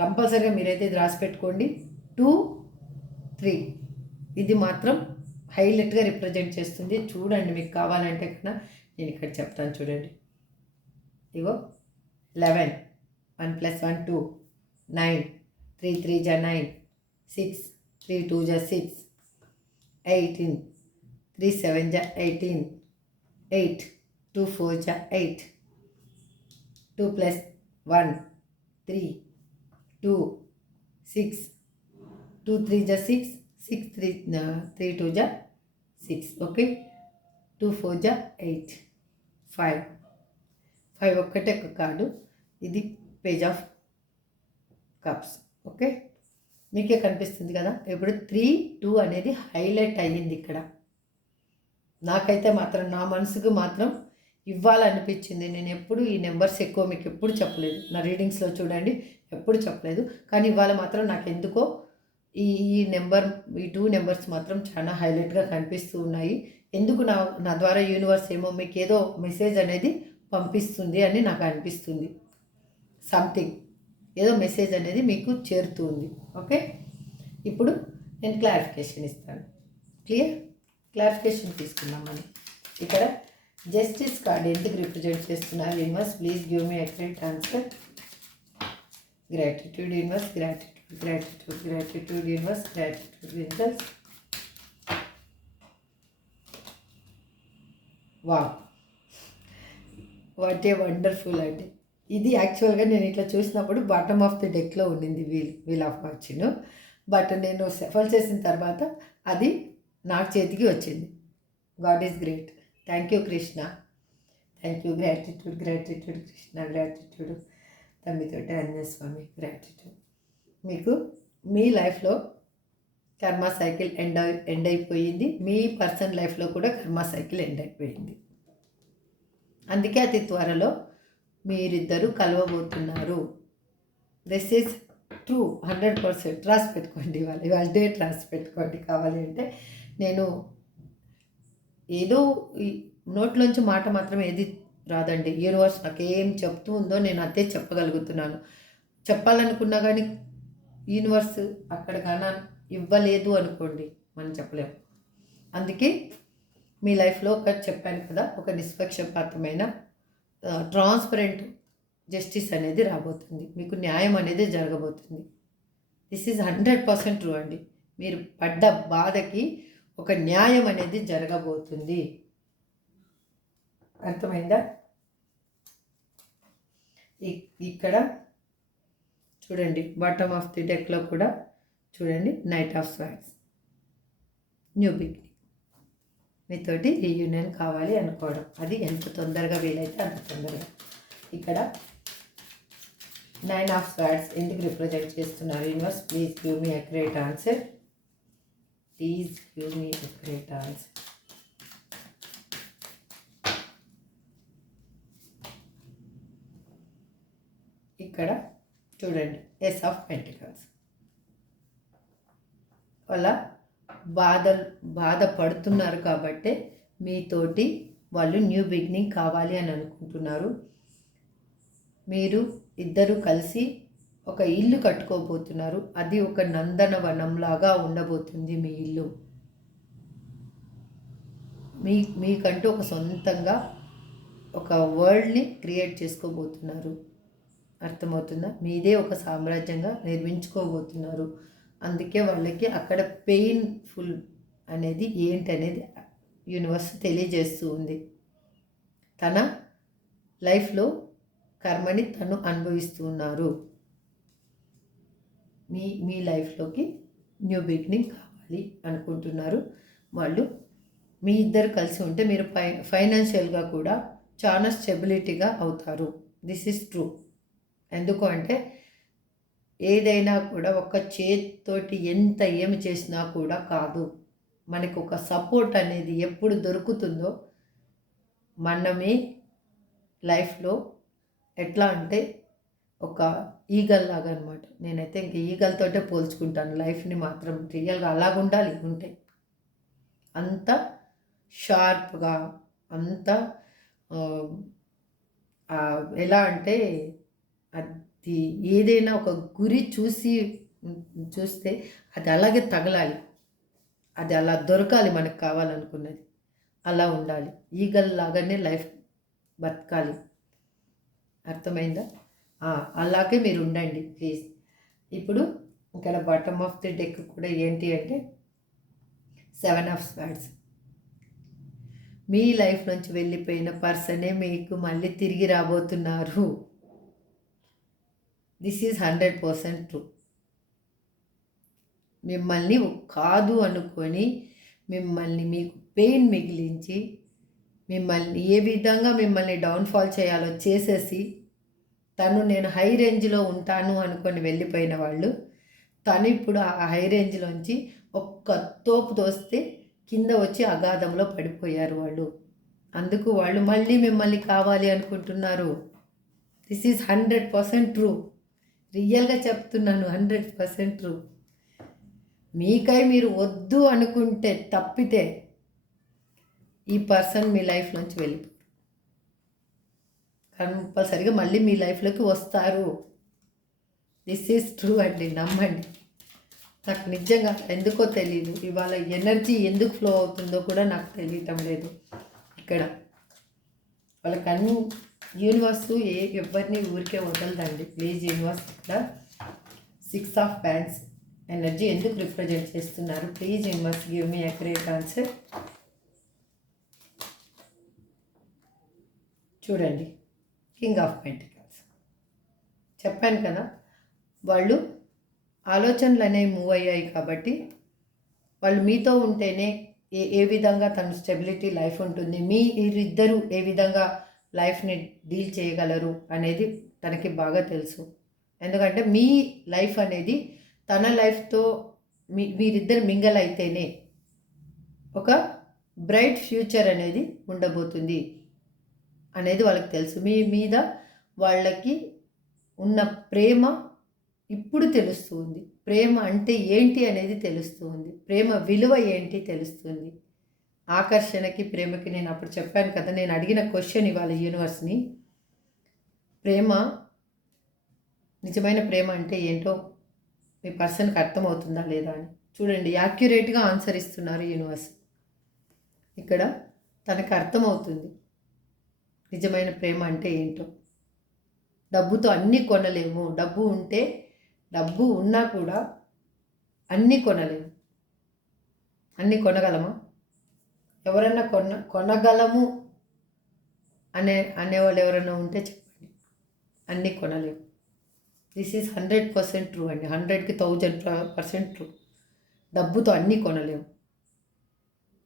కంపల్సరీగా మీరైతే ఇది రాసి పెట్టుకోండి. 2, 3 ఇది మాత్రం హైలైట్గా రిప్రజెంట్ చేస్తుంది. చూడండి, మీకు కావాలంటే కన్నా నేను ఇక్కడ చెప్తాను చూడండి. ఇగో 11, 1 + 1 2, 9, 3 3 = 9, 6 3 2 = 6, 18, 3 7 = 18, 8 2 4 = 8, 2 + 1 3, 2 6, 2 3 = 6, 6 3 2 = 6. ఓకే, 2 4 = 8, 5 ఒక్కటే ఒక కార్డు. ఇది పేజ్ ఆఫ్ కప్స్. ఓకే, మీకే కనిపిస్తుంది కదా. ఇప్పుడు 3 2 అనేది హైలైట్ అయ్యింది ఇక్కడ. నాకైతే మాత్రం నా మనసుకు మాత్రం ఇవ్వాలనిపించింది. నేను ఎప్పుడు ఈ నెంబర్స్ ఎక్కువ మీకు ఎప్పుడు చెప్పలేదు, నా రీడింగ్స్లో చూడండి ఎప్పుడు చెప్పలేదు. కానీ ఇవాళ మాత్రం నాకు ఎందుకో ఈ ఈ 2 నెంబర్స్ మాత్రం చాలా హైలైట్గా కనిపిస్తూ ఉన్నాయి. ఎందుకు నా ద్వారా యూనివర్స్ ఏమో మీకు ఏదో మెసేజ్ అనేది పంపిస్తుంది అని నాకు అనిపిస్తుంది. సంథింగ్ ఏదో మెసేజ్ అనేది మీకు చేరుతుంది. ఓకే, ఇప్పుడు నేను క్లారిఫికేషన్ ఇస్తాను. క్లారిఫికేషన్ తీసుకుందాం మనం. ఇక్కడ జస్టిస్ కార్డ్ ఎందుకు రిప్రజెంట్ చేస్తున్నారు universe? Please give me excellent answer. Gratitude universe, gratitude universe, gratitude universe. What a wonderful అండి. ఇది యాక్చువల్గా నేను ఇట్లా చూసినప్పుడు బాటమ్ ఆఫ్ ది డెక్లో ఉండింది వీల్ ఆఫ్ ఫార్చ్యూన్. బట్ నేను సఫల్ చేసిన తర్వాత అది నాకు చేతికి వచ్చింది. God is great. Thank you Krishna, thank you. Gratitude Krishna, gratitude తమ్మితోటి అన్యస్వామి, గ్రాటిట్యూడ్. మీకు మీ లైఫ్లో కర్మ సైకిల్ ఎండ్ అయిపోయింది. మీ పర్సన్ లైఫ్లో కూడా కర్మ సైకిల్ ఎండ్ అయిపోయింది. అందుకే అతి త్వరలో మీరిద్దరూ కలవబోతున్నారు. This is true, 100%. రాసి పెట్టుకోండి, ఇవాళ డేట్ రాసి పెట్టుకోండి. కావాలి అంటే నేను ఏదో ఈ నోట్లోంచి మాట మాత్రం ఏది రాదండి. యూనివర్స్ నాకేం చెప్తూ ఉందో నేను అదే చెప్పగలుగుతున్నాను. చెప్పాలనుకున్నా కానీ యూనివర్స్ అక్కడ కానీ ఇవ్వలేదు అనుకోండి, మనం చెప్పలేము. అందుకే మీ లైఫ్లో చెప్పాను కదా, ఒక నిష్పక్షపాతమైన ట్రాన్స్పరెంట్ జస్టిస్ అనేది రాబోతుంది. మీకు న్యాయం అనేది జరగబోతుంది. దిస్ ఈజ్ 100% ట్రూ అండి. మీరు పడ్డ బాధకి ఒక న్యాయం అనేది జరగబోతుంది. అర్థమైందా? ఇక్కడ చూడండి, బాటమ్ ఆఫ్ ది డెక్లో కూడా చూడండి, knight of swords, new beginning. మీతోటి రీయూనియన్ కావాలి అనుకోవడం, అది ఎంత తొందరగా వీలైతే అంత తొందరగా. ఇక్కడ 9 ఆఫ్ స్వార్డ్స్ ఎందుకు రిప్రజెంట్ చేస్తున్నారు universe? Please give me accurate answer. Please give me accurate answer. ఇక్కడ చూడండి, ఎస్ ఆఫ్ పెంటికల్స్. వాళ్ళ బాధపడుతున్నారు కాబట్టి మీతోటి వాళ్ళు న్యూ బిగినింగ్ కావాలి అని అనుకుంటున్నారు. మీరు ఇద్దరు కలిసి ఒక ఇల్లు కట్టుకోబోతున్నారు. అది ఒక నందనవనంలాగా ఉండబోతుంది మీ ఇల్లు. మీకంటూ ఒక సొంతంగా ఒక వరల్డ్ని క్రియేట్ చేసుకోబోతున్నారు. అర్థమవుతుందా? మీదే ఒక సామ్రాజ్యంగా నిర్మించుకోబోతున్నారు. అందుకే వాళ్ళకి అక్కడ పెయిన్ఫుల్ అనేది ఏంటి అనేది యూనివర్స్ తెలియజేస్తూ ఉంది. తన లైఫ్లో కర్మని తను అనుభవిస్తున్నారు. మీ లైఫ్లోకి న్యూ బిగినింగ్ కావాలి అనుకుంటున్నారు వాళ్ళు. మీ ఇద్దరు కలిసి ఉంటే మీరు ఫైనాన్షియల్గా కూడా చాలా స్టెబిలిటీగా అవుతారు. This is true. ఎందుకు అంటే ఏదైనా కూడా ఒక చేతితోటి ఎంత ఏమి చేసినా కూడా కాదు. మనకు ఒక సపోర్ట్ అనేది ఎప్పుడు దొరుకుతుందో మనమే లైఫ్లో ఎట్లా అంటే ఒక ఈగల్ లాగా అనమాట. నేనైతే ఇంక ఈగల్తోటే పోల్చుకుంటాను లైఫ్ని. మాత్రం రియల్గా అలాగుండాలి ఉంటే, అంత షార్ప్గా, అంత ఎలా అంటే అది ఏదైనా ఒక గురి చూస్తే అది అలాగే తగలాలి, అది అలా దొరకాలి మనకు కావాలనుకున్నది. అలా ఉండాలి, ఈగల్ లాగానే లైఫ్ బతకాలి. అర్థమైందా? అలాగే మీరు ఉండండి ప్లీజ్. ఇప్పుడు ఇక్కడ బాటమ్ ఆఫ్ ది డెక్ కూడా ఏంటి అంటే 7 ఆఫ్ స్వార్డ్స్. మీ లైఫ్ నుంచి వెళ్ళిపోయిన పర్సనే మీకు మళ్ళీ తిరిగి రాబోతున్నారు. This is 100% true. మిమ్మల్ని కాదు అనుకొని మిమ్మల్ని మీకు పెయిన్ మిగిలించి మిమ్మల్ని ఏ విధంగా మిమ్మల్ని డౌన్ఫాల్ చేయాలో చేసేసి నేను హై రేంజ్లో ఉంటాను అనుకొని వెళ్ళిపోయిన వాళ్ళు తను ఇప్పుడు ఆ హై రేంజ్లోంచి ఒక్క తోపు తోస్తే కింద వచ్చి అగాధంలో పడిపోయారు వాళ్ళు. అందుకు వాళ్ళు మళ్ళీ మిమ్మల్ని కావాలి అనుకుంటున్నారు. This is 100% true. రియల్గా చెప్తున్నాను, 100% ట్రూ. మీకై మీరు వద్దు అనుకుంటే తప్పితే ఈ పర్సన్ మీ లైఫ్లోంచి వెళ్ళిపోయారు. కంపల్సరిగా మళ్ళీ మీ లైఫ్లోకి వస్తారు. దిస్ ఈజ్ ట్రూ అండి, నమ్మండి. నాకు నిజంగా ఎందుకో తెలియదు, ఇవాళ ఎనర్జీ ఎందుకు ఫ్లో అవుతుందో కూడా నాకు తెలియటం లేదు. ఇక్కడ వాళ్ళకన్నీ యూనివర్స్ ఎవరిని ఊరికే వదలదండి ప్లీజ్. యూనివర్స్ ఇక్కడ 6 ఆఫ్ ప్యాంట్స్ ఎనర్జీ ఎందుకు రిప్రజెంట్ చేస్తున్నారు please universe give me accurate answer. చూడండి, కింగ్ ఆఫ్ పెంటికల్స్. చెప్పాను కదా, వాళ్ళు ఆలోచనలు అనేవి మూవ్ అయ్యాయి కాబట్టి వాళ్ళు మీతో ఉంటేనే ఏ విధంగా తన స్టెబిలిటీ లైఫ్ ఉంటుంది, మీరిద్దరూ ఏ విధంగా లైఫ్ని డీల్ చేయగలరు అనేది తనకి బాగా తెలుసు. ఎందుకంటే మీ లైఫ్ అనేది తన లైఫ్తో మీరిద్దరు మింగల్ అయితేనే ఒక బ్రైట్ ఫ్యూచర్ అనేది ఉండబోతుంది అనేది వాళ్ళకి తెలుసు. మీ మీద వాళ్ళకి ఉన్న ప్రేమ ఇప్పుడు తెలుస్తుంది. ప్రేమ అంటే ఏంటి అనేది తెలుస్తుంది. ప్రేమ విలువ ఏంటి తెలుస్తుంది. ఆకర్షణకి ప్రేమకి నేను అప్పుడు చెప్పాను కదా, నేను అడిగిన క్వశ్చన్ ఇవాళ యూనివర్స్ని, ప్రేమ నిజమైన ప్రేమ అంటే ఏంటో మీ పర్సన్కి అర్థమవుతుందా లేదా అని చూడండి. యాక్యురేట్గా ఆన్సర్ ఇస్తున్నారు యూనివర్స్. ఇక్కడ తనకు అర్థమవుతుంది నిజమైన ప్రేమ అంటే ఏంటో. డబ్బుతో అన్నీ కొనలేము. డబ్బు ఉన్నా కూడా అన్నీ కొనలేము. అన్నీ కొనగలమా? ఎవరన్నా కొనగలము అనేవాళ్ళు ఎవరైనా ఉంటే చెప్పండి. అన్నీ కొనలేము. దిస్ ఈజ్ 100% ట్రూ అండి. 100కి 1000% ట్రూ. డబ్బుతో అన్నీ కొనలేము.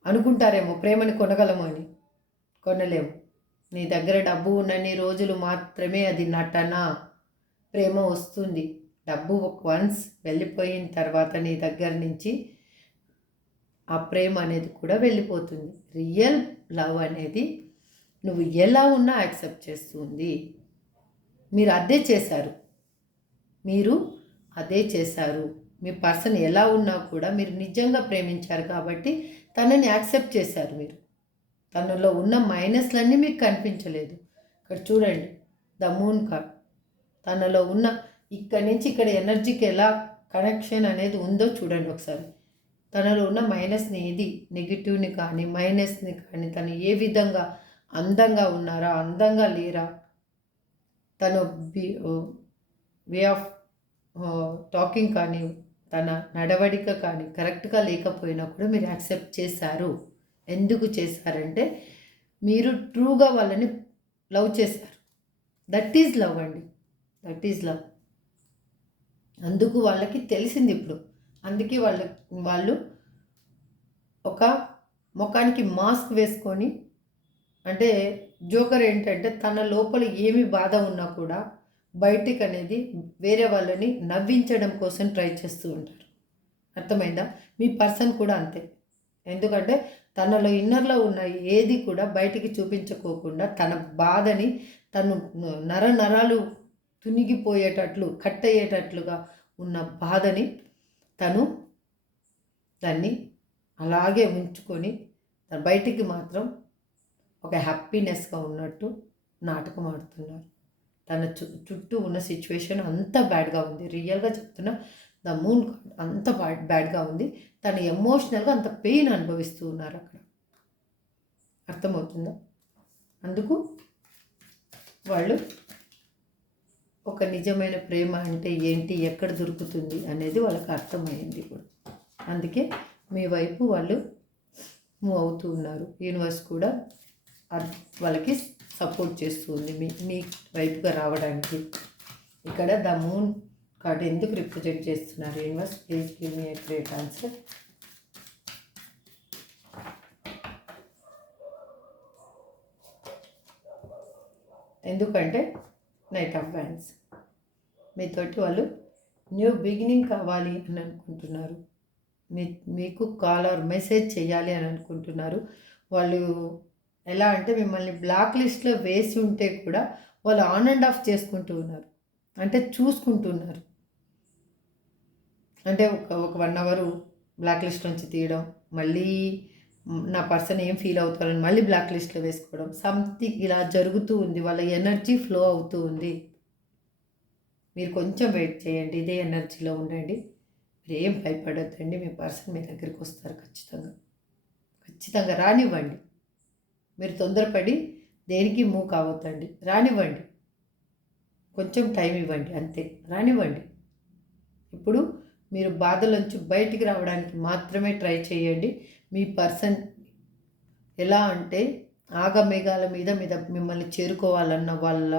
అనుకుంటారేమో ప్రేమని కొనగలము అని, కొనలేము. నీ దగ్గర డబ్బు ఉన్నన్ని రోజులు మాత్రమే అది నటన. ప్రేమ వస్తుంది. డబ్బు వన్స్ వెళ్ళిపోయిన తర్వాత నీ దగ్గర నుంచి ఆ ప్రేమ అనేది కూడా వెళ్ళిపోతుంది. రియల్ లవ్ అనేది నువ్వు ఎలా ఉన్నా యాక్సెప్ట్ చేస్తుంది. మీరు అదే చేశారు. మీ పర్సన్ ఎలా ఉన్నా కూడా మీరు నిజంగా ప్రేమించారు కాబట్టి తనని యాక్సెప్ట్ చేశారు. మీరు తనలో ఉన్న మైనస్లన్నీ మీకు కనిపించలేదు. ఇక్కడ చూడండి, ద మూన్ కార్డ్. తనలో ఉన్న ఇక్కడి నుంచి ఇక్కడ ఎనర్జీకి ఎలా కనెక్షన్ అనేది ఉందో చూడండి ఒకసారి. తనలో ఉన్న మైనస్ని ఏది నెగిటివ్ని కానీ మైనస్ని కానీ తను ఏ విధంగా అందంగా ఉన్నారా, అందంగా లేరా, తను వే ఆఫ్ టాకింగ్ కానీ తన నడవడిక కానీ కరెక్ట్గా లేకపోయినా కూడా మీరు యాక్సెప్ట్ చేశారు. ఎందుకు చేశారంటే మీరు ట్రూగా వాళ్ళని లవ్ చేశారు. దట్ ఈజ్ లవ్ అండి, దట్ ఈజ్ లవ్. అందుకు వాళ్ళకి తెలిసింది ఇప్పుడు. అందుకే వాళ్ళు ఒక ముఖానికి మాస్క్ వేసుకొని, అంటే జోకర్ ఏంటంటే తన లోపల ఏమి బాధ ఉన్నా కూడా బయటికి అనేది వేరే వాళ్ళని నవ్వించడం కోసం ట్రై చేస్తూ ఉంటారు. అర్థమైందా? మీ పర్సన్ కూడా అంతే. ఎందుకంటే తనలో ఇన్నర్లో ఉన్న ఏది కూడా బయటికి చూపించుకోకుండా తన బాధని తను నరాలు తునిగిపోయేటట్లు కట్ అయ్యేటట్లుగా ఉన్న బాధని తను దాన్ని అలాగే ఉంచుకొని బయటికి మాత్రం ఒక హ్యాపీనెస్గా ఉన్నట్టు నాటకం ఆడుతున్నారు. తన చుట్టూ ఉన్న సిచ్యువేషన్ అంత బ్యాడ్గా ఉంది. రియల్గా చెప్తున్నా, ద మూన్ అంత బ్యాడ్గా ఉంది. తను ఎమోషనల్గా అంత పెయిన్ అనుభవిస్తూ ఉన్నారు అక్కడ. అర్థమవుతుందా? అందుకు వాళ్ళు ఒక నిజమైన ప్రేమ అంటే ఏంటి, ఎక్కడ దొరుకుతుంది అనేది వాళ్ళకి అర్థమైంది ఇప్పుడు. అందుకే మీ వైపు వాళ్ళు మూవ్ అవుతూ ఉన్నారు. యూనివర్స్ కూడా వాళ్ళకి సపోర్ట్ చేస్తుంది మీ వైపుగా రావడానికి. ఇక్కడ ద మూన్ కార్డ్ ఎందుకు రిప్రజెంట్ చేస్తున్నారు universe? Please give me a great answer. ఎందుకంటే నైట్ ఆఫ్ వ్యాండ్స్. మీతోటి వాళ్ళు న్యూ బిగినింగ్ కావాలి అని అనుకుంటున్నారు. మీకు కాల్ ఆర్ మెసేజ్ చేయాలి అని అనుకుంటున్నారు. వాళ్ళు ఎలా అంటే మిమ్మల్ని బ్లాక్ లిస్ట్లో వేసి ఉంటే కూడా వాళ్ళు ఆన్ అండ్ ఆఫ్ చేసుకుంటూ ఉన్నారు, అంటే చూసుకుంటున్నారు. అంటే ఒక 1 అవర్ బ్లాక్ లిస్ట్ నుంచి తీయడం, మళ్ళీ నా పర్సన్ ఏం ఫీల్ అవుతారని మళ్ళీ బ్లాక్ లిస్ట్లో వేసుకోవడం, సంథింగ్ ఇలా జరుగుతూ ఉంది. వాళ్ళ ఎనర్జీ ఫ్లో అవుతూ ఉంది. మీరు కొంచెం వెయిట్ చేయండి, ఇదే ఎనర్జీలో ఉండండి. మీరు ఏం భయపడొద్దండి. మీ పర్సన్ మీ దగ్గరికి వస్తారు ఖచ్చితంగా. ఖచ్చితంగా రానివ్వండి. మీరు తొందరపడి దేనికి మూవ్ కావద్దండి. రానివ్వండి, కొంచెం టైం ఇవ్వండి, అంతే. రానివ్వండి. ఇప్పుడు మీరు బాధలోంచి బయటికి రావడానికి మాత్రమే ట్రై చేయండి. మీ పర్సన్ ఎలా అంటే ఆగమేఘాల మీద మిమ్మల్ని చేరుకోవాలన్న వాళ్ళ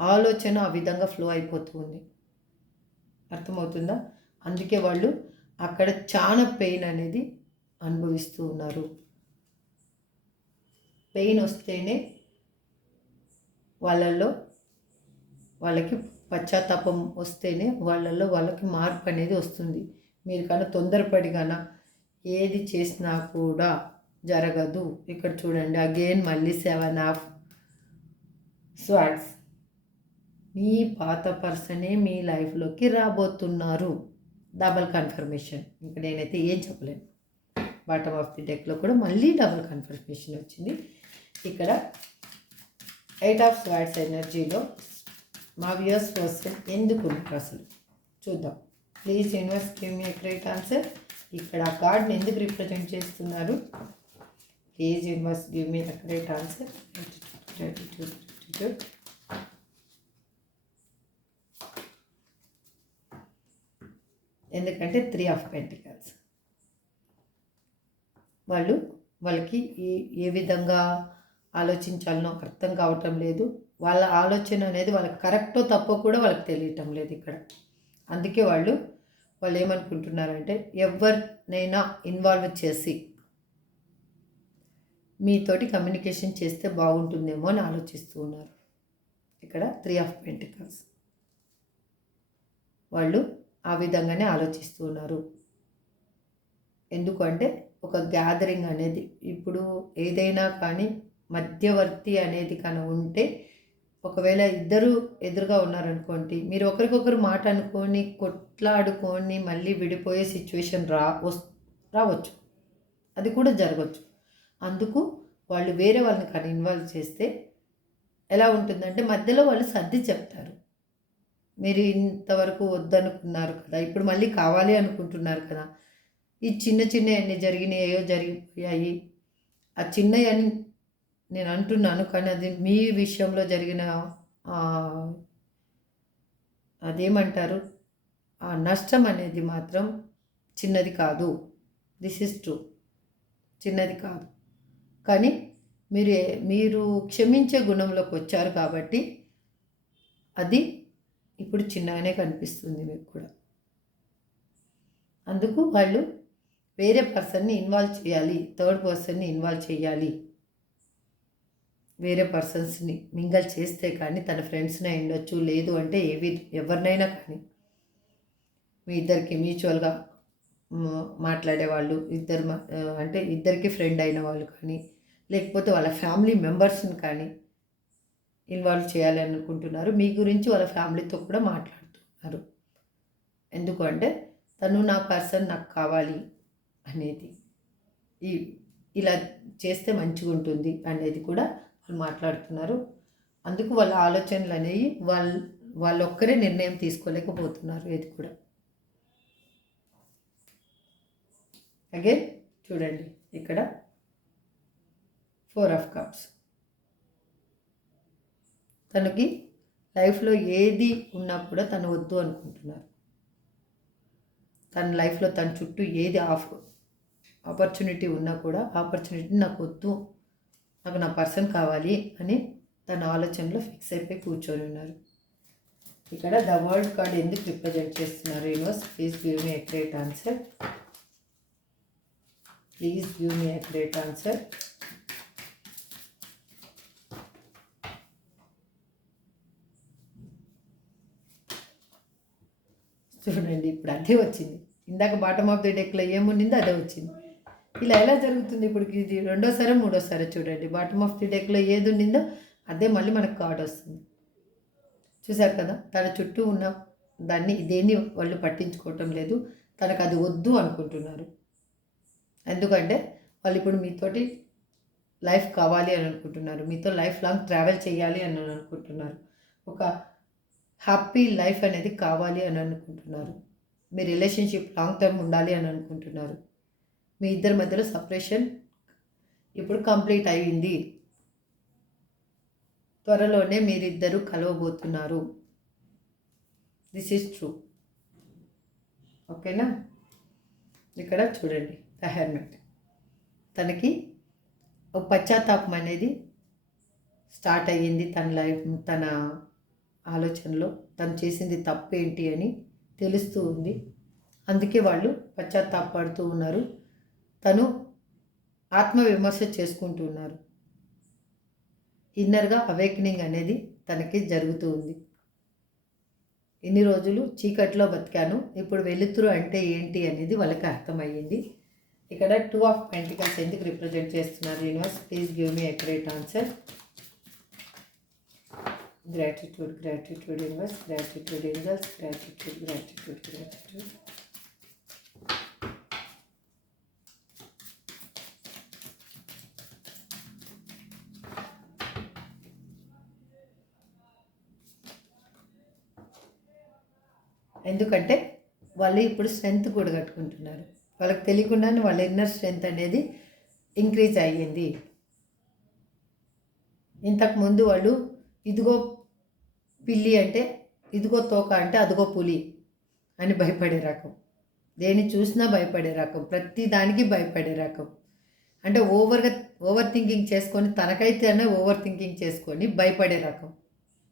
ఆలోచన ఆ విధంగా ఫ్లో అయిపోతూ ఉంది. అర్థమవుతుందా? అందుకే వాళ్ళు అక్కడ చాలా పెయిన్ అనేది అనుభవిస్తూ ఉన్నారు. పెయిన్ వస్తేనే వాళ్ళకి పశ్చాత్తాపం వస్తేనే వాళ్ళకి మార్పు అనేది వస్తుంది. మీరు కన్నా తొందరపడి కన్నా ఏది చేసినా కూడా జరగదు. ఇక్కడ చూడండి, అగైన్ మళ్ళీ 7 ఆఫ్ స్వార్డ్స్. మీ పాత పర్సనే మీ లైఫ్లోకి రాబోతున్నారు. Double confirmation. ఇక్కడ నేనైతే ఏం చెప్పలేను. బాటమ్ ఆఫ్ ది డెక్లో కూడా మళ్ళీ డబల్ కన్ఫర్మేషన్ వచ్చింది. ఇక్కడ 8 ఆఫ్ స్వార్డ్స్ ఎనర్జీలో మా వ్యూయర్స్ పర్సన్ ఎందుకు ఉన్నారు అసలు చూద్దాం. Please universe give me a great answer. ఇక్కడ ఆ కార్డ్ని ఎందుకు రిప్రజెంట్ చేస్తున్నారు? Please universe give me a great answer. ఎందుకంటే 3 ఆఫ్ పెంటికల్స్. వాళ్ళకి ఏ విధంగా ఆలోచించాలనో అర్థం కావటం లేదు. వాళ్ళ ఆలోచన అనేది వాళ్ళకి కరెక్టో తప్పో కూడా వాళ్ళకి తెలియటం లేదు ఇక్కడ. అందుకే వాళ్ళు ఏమనుకుంటున్నారంటే ఎవరినైనా ఇన్వాల్వ్ చేసి మీతోటి కమ్యూనికేషన్ చేస్తే బాగుంటుందేమో అని ఆలోచిస్తూ ఉన్నారు. ఇక్కడ 3 ఆఫ్ పెంటికల్స్. వాళ్ళు ఆ విధంగానే ఆలోచిస్తూ ఉన్నారు. ఎందుకంటే ఒక గ్యాదరింగ్ అనేది, ఇప్పుడు ఏదైనా కానీ మధ్యవర్తి అనేది కానీ ఉంటే, ఒకవేళ ఇద్దరు ఎదురుగా ఉన్నారనుకోండి, మీరు ఒకరికొకరు మాట అనుకొని కొట్లాడుకొని మళ్ళీ విడిపోయే సిచ్యువేషన్ రావచ్చు. అది కూడా జరగవచ్చు. అందుకు వాళ్ళు వేరే వాళ్ళని కానీ ఇన్వాల్వ్ చేస్తే ఎలా ఉంటుందంటే మధ్యలో వాళ్ళు సర్ది చెప్తారు. మీరు ఇంతవరకు వద్దనుకున్నారు కదా, ఇప్పుడు మళ్ళీ కావాలి అనుకుంటున్నారు కదా, ఈ చిన్న అన్నీ జరిగిపోయాయి. ఆ చిన్నవి అని నేను అంటున్నాను, కానీ అది మీ విషయంలో జరిగిన అదేమంటారు, ఆ నష్టం అనేది మాత్రం చిన్నది కాదు. దిస్ ఈజ్ ట్రూ, చిన్నది కాదు. కానీ మీరు క్షమించే గుణంలోకి వచ్చారు కాబట్టి అది ఇప్పుడు చిన్నగానే కనిపిస్తుంది మీకు కూడా. అందుకు వాళ్ళు వేరే పర్సన్ని ఇన్వాల్వ్ చేయాలి, థర్డ్ పర్సన్ని ఇన్వాల్వ్ చేయాలి. వేరే పర్సన్స్ని మింగల్ చేస్తే కానీ తన ఫ్రెండ్స్నే ఉండొచ్చు, లేదు అంటే ఎవరినైనా కానీ మీ ఇద్దరికి మ్యూచువల్గా మాట్లాడేవాళ్ళు అంటే ఇద్దరికి ఫ్రెండ్ అయిన వాళ్ళు కానీ, లేకపోతే వాళ్ళ ఫ్యామిలీ మెంబర్స్ని కానీ ఇన్వాల్వ్ చేయాలి అనుకుంటున్నారు. మీ గురించి వాళ్ళ ఫ్యామిలీతో కూడా మాట్లాడుతున్నారు. ఎందుకంటే తను నా పర్సన్ నాకు కావాలి అనేది, ఇలా చేస్తే మంచిగా ఉంటుంది అనేది కూడా వాళ్ళు మాట్లాడుతున్నారు. అందుకు వాళ్ళ ఆలోచనలు అనేవి వాళ్ళొక్కరే నిర్ణయం తీసుకోలేకపోతున్నారు. ఇది కూడా అగైన్ చూడండి, ఇక్కడ 4 ఆఫ్ కప్స్. తనకి లైఫ్లో ఏది ఉన్నా కూడా తను వద్దు అనుకుంటున్నారు. తన లైఫ్లో తన చుట్టూ ఏది ఆపర్చునిటీ ఉన్నా కూడా ఆపర్చునిటీ నాకు వద్దు, నాకు నా పర్సన్ కావాలి అని తన ఆలోచనలో ఫిక్స్ అయిపోయి కూర్చొని ఉన్నారు. ఇక్కడ ద వరల్డ్ కార్డ్ ఎందుకు రిప్రజెంట్ చేస్తున్నారు universe? Please give me accurate answer. Please give me accurate answer. చూడండి, ఇప్పుడు అదే వచ్చింది. ఇందాక బాటమ్ ఆఫ్ ది డెక్లో ఏముండిందో అదే వచ్చింది. ఇలా ఎలా జరుగుతుంది? ఇప్పుడు ఇది రెండోసారి మూడోసారి చూడండి, బాటమ్ ఆఫ్ ది డెక్లో ఏది ఉండిందో అదే మళ్ళీ మనకు కార్డ్ వస్తుంది. చూసారు కదా, తన చుట్టూ ఉన్న దేన్ని వాళ్ళు పట్టించుకోవటం లేదు. తనకు అది వద్దు అనుకుంటున్నారు. ఎందుకంటే వాళ్ళు ఇప్పుడు మీతోటి లైఫ్ కావాలి అని అనుకుంటున్నారు, మీతో లైఫ్ లాంగ్ ట్రావెల్ చేయాలి అని అనుకుంటున్నారు, ఒక హ్యాపీ లైఫ్ అనేది కావాలి అని అనుకుంటున్నారు, మీ రిలేషన్షిప్ లాంగ్ టర్మ్ ఉండాలి అని అనుకుంటున్నారు. మీ ఇద్దరి మధ్యలో సపరేషన్ ఇప్పుడు కంప్లీట్ అయ్యింది. త్వరలోనే మీరిద్దరూ కలవబోతున్నారు. This is true. ఓకేనా? ఇక్కడ చూడండి, ద హెర్మిట్. తనకి ఒక పశ్చాత్తాపం అనేది స్టార్ట్ అయ్యింది తన ఆలోచనలో. తను చేసింది తప్పేంటి అని తెలుస్తూ ఉంది. అందుకే వాళ్ళు పశ్చాత్తాపడుతూ ఉన్నారు. తను ఆత్మవిమర్శ చేసుకుంటూ ఉన్నారు. ఇన్నర్గా అవేకనింగ్ అనేది తనకి జరుగుతూ ఉంది. ఇన్ని రోజులు చీకట్లో బతికాను, ఇప్పుడు వెలుతురు అంటే ఏంటి అనేది వాళ్ళకి అర్థమయ్యింది. ఇక్కడ 2 ఆఫ్ పెంటికల్స్ ఎందుకు రిప్రజెంట్ చేస్తున్నారు universe? Please give me accurate answer. Gratitude, gratitude universe, gratitude angels, gratitude, gratitude, gratitude. ఎందుకంటే వాళ్ళు ఇప్పుడు స్ట్రెంగ్త్ కూడా కట్టుకుంటున్నారు. వాళ్ళకి తెలియకుండానే వాళ్ళ ఇన్నర్ స్ట్రెంగ్త్ అనేది ఇంక్రీజ్ అయ్యింది. ఇంతకుముందు వాళ్ళు ఇదిగో పిల్లి అంటే, ఇదిగో తోక అంటే అదిగో పులి అని భయపడే రకం, దేన్ని చూసినా భయపడే రకం, ప్రతి దానికి భయపడే రకం. అంటే ఓవర్ థింకింగ్ చేసుకొని, తనకైతే అన్న ఓవర్ థింకింగ్ చేసుకొని భయపడే రకం.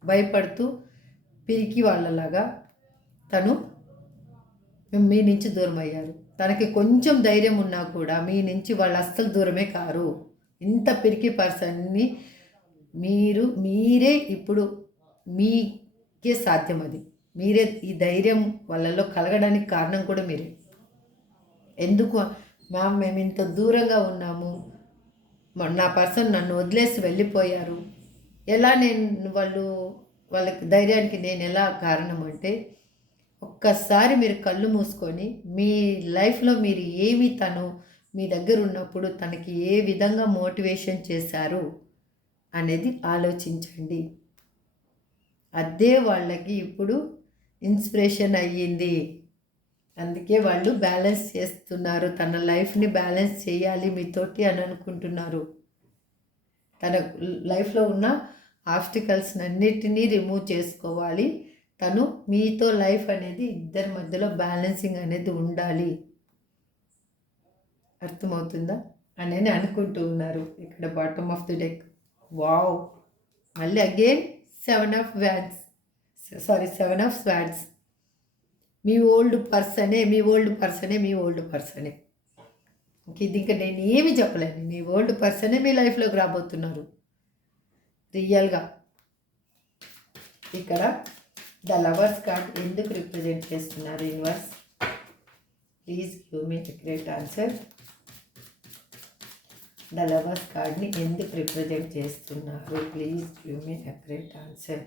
భయపడుతూ పిరికి వాళ్ళలాగా తను మీ నుంచి దూరం అయ్యారు. తనకి కొంచెం ధైర్యం ఉన్నా కూడా మీ నుంచి వాళ్ళు అస్సలు దూరమే కారు. ఇంత పిరికి పర్సన్ని మీరే ఇప్పుడు మీకే సాధ్యం. అది మీరే ఈ ధైర్యం వాళ్ళలో కలగడానికి కారణం కూడా మీరే. ఎందుకు మ్యామ్ మేము ఇంత దూరంగా ఉన్నాము, నా పర్సన్ నన్ను వదిలేసి వెళ్ళిపోయారు, ఎలా వాళ్ళకి ధైర్యానికి నేను ఎలా కారణం అంటే, ఒక్కసారి మీరు కళ్ళు మూసుకొని మీ లైఫ్లో మీరు తను మీ దగ్గర ఉన్నప్పుడు తనకి ఏ విధంగా మోటివేషన్ చేశారు అనేది ఆలోచించండి. అదే వాళ్ళకి ఇప్పుడు ఇన్స్పిరేషన్ అయ్యింది. అందుకే వాళ్ళు బ్యాలెన్స్ చేస్తున్నారు, తన లైఫ్ని బ్యాలెన్స్ చేయాలి మీతోటి అని అనుకుంటున్నారు. తన లైఫ్లో ఉన్న ఆబ్స్టికల్స్ అన్నిటినీ రిమూవ్ చేసుకోవాలి. తను మీతో లైఫ్ అనేది ఇద్దరి మధ్యలో బ్యాలెన్సింగ్ అనేది ఉండాలి. అర్థమవుతుందా అని అనుకుంటూ ఉన్నారు. ఇక్కడ bottom of the deck, wow, మళ్ళీ again 7 of wands. Sorry 7 of swords. మీ ఓల్డ్ పర్సనే ఇది ఇంకా నేను ఏమి చెప్పలేను. మీ ఓల్డ్ పర్సనే మీ లైఫ్లోకి రాబోతున్నారు రియల్గా. ఇక్కడ ద లవర్స్ కార్డ్ ఎందుకు రిప్రజెంట్ చేస్తున్నారు universe? Please give me accurate answer. The lovers కార్డ్ని ఎందుకు రిప్రజెంట్ చేస్తున్నారు? Please give me accurate answer.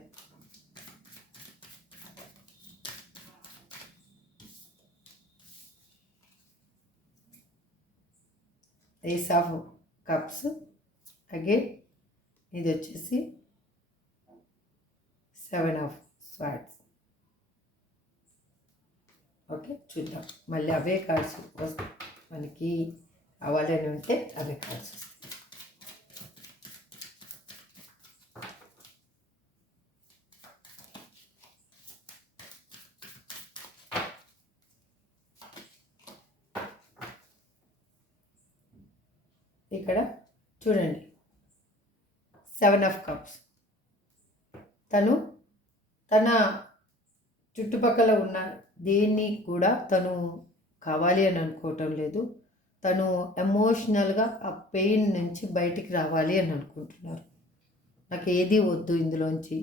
Ace of cups, again ఇది వచ్చేసి 7 ఆఫ్ స్వార్డ్స్. ఓకే, చూద్దాం మళ్ళీ అవే కార్డ్స్ మనకి అవ్వాలని ఉంటే అవే కార్డ్స్ వస్తాయి. ఇక్కడ చూడండి 7 ఆఫ్ కప్స్. తన చుట్టుపక్కల ఉన్న దేన్ని కూడా తను కావాలి అని అనుకోవటం లేదు. తను ఎమోషనల్గా ఆ పెయిన్ నుంచి బయటికి రావాలి అని అనుకుంటున్నారు. నాకు ఏది వద్దు ఇందులోంచి,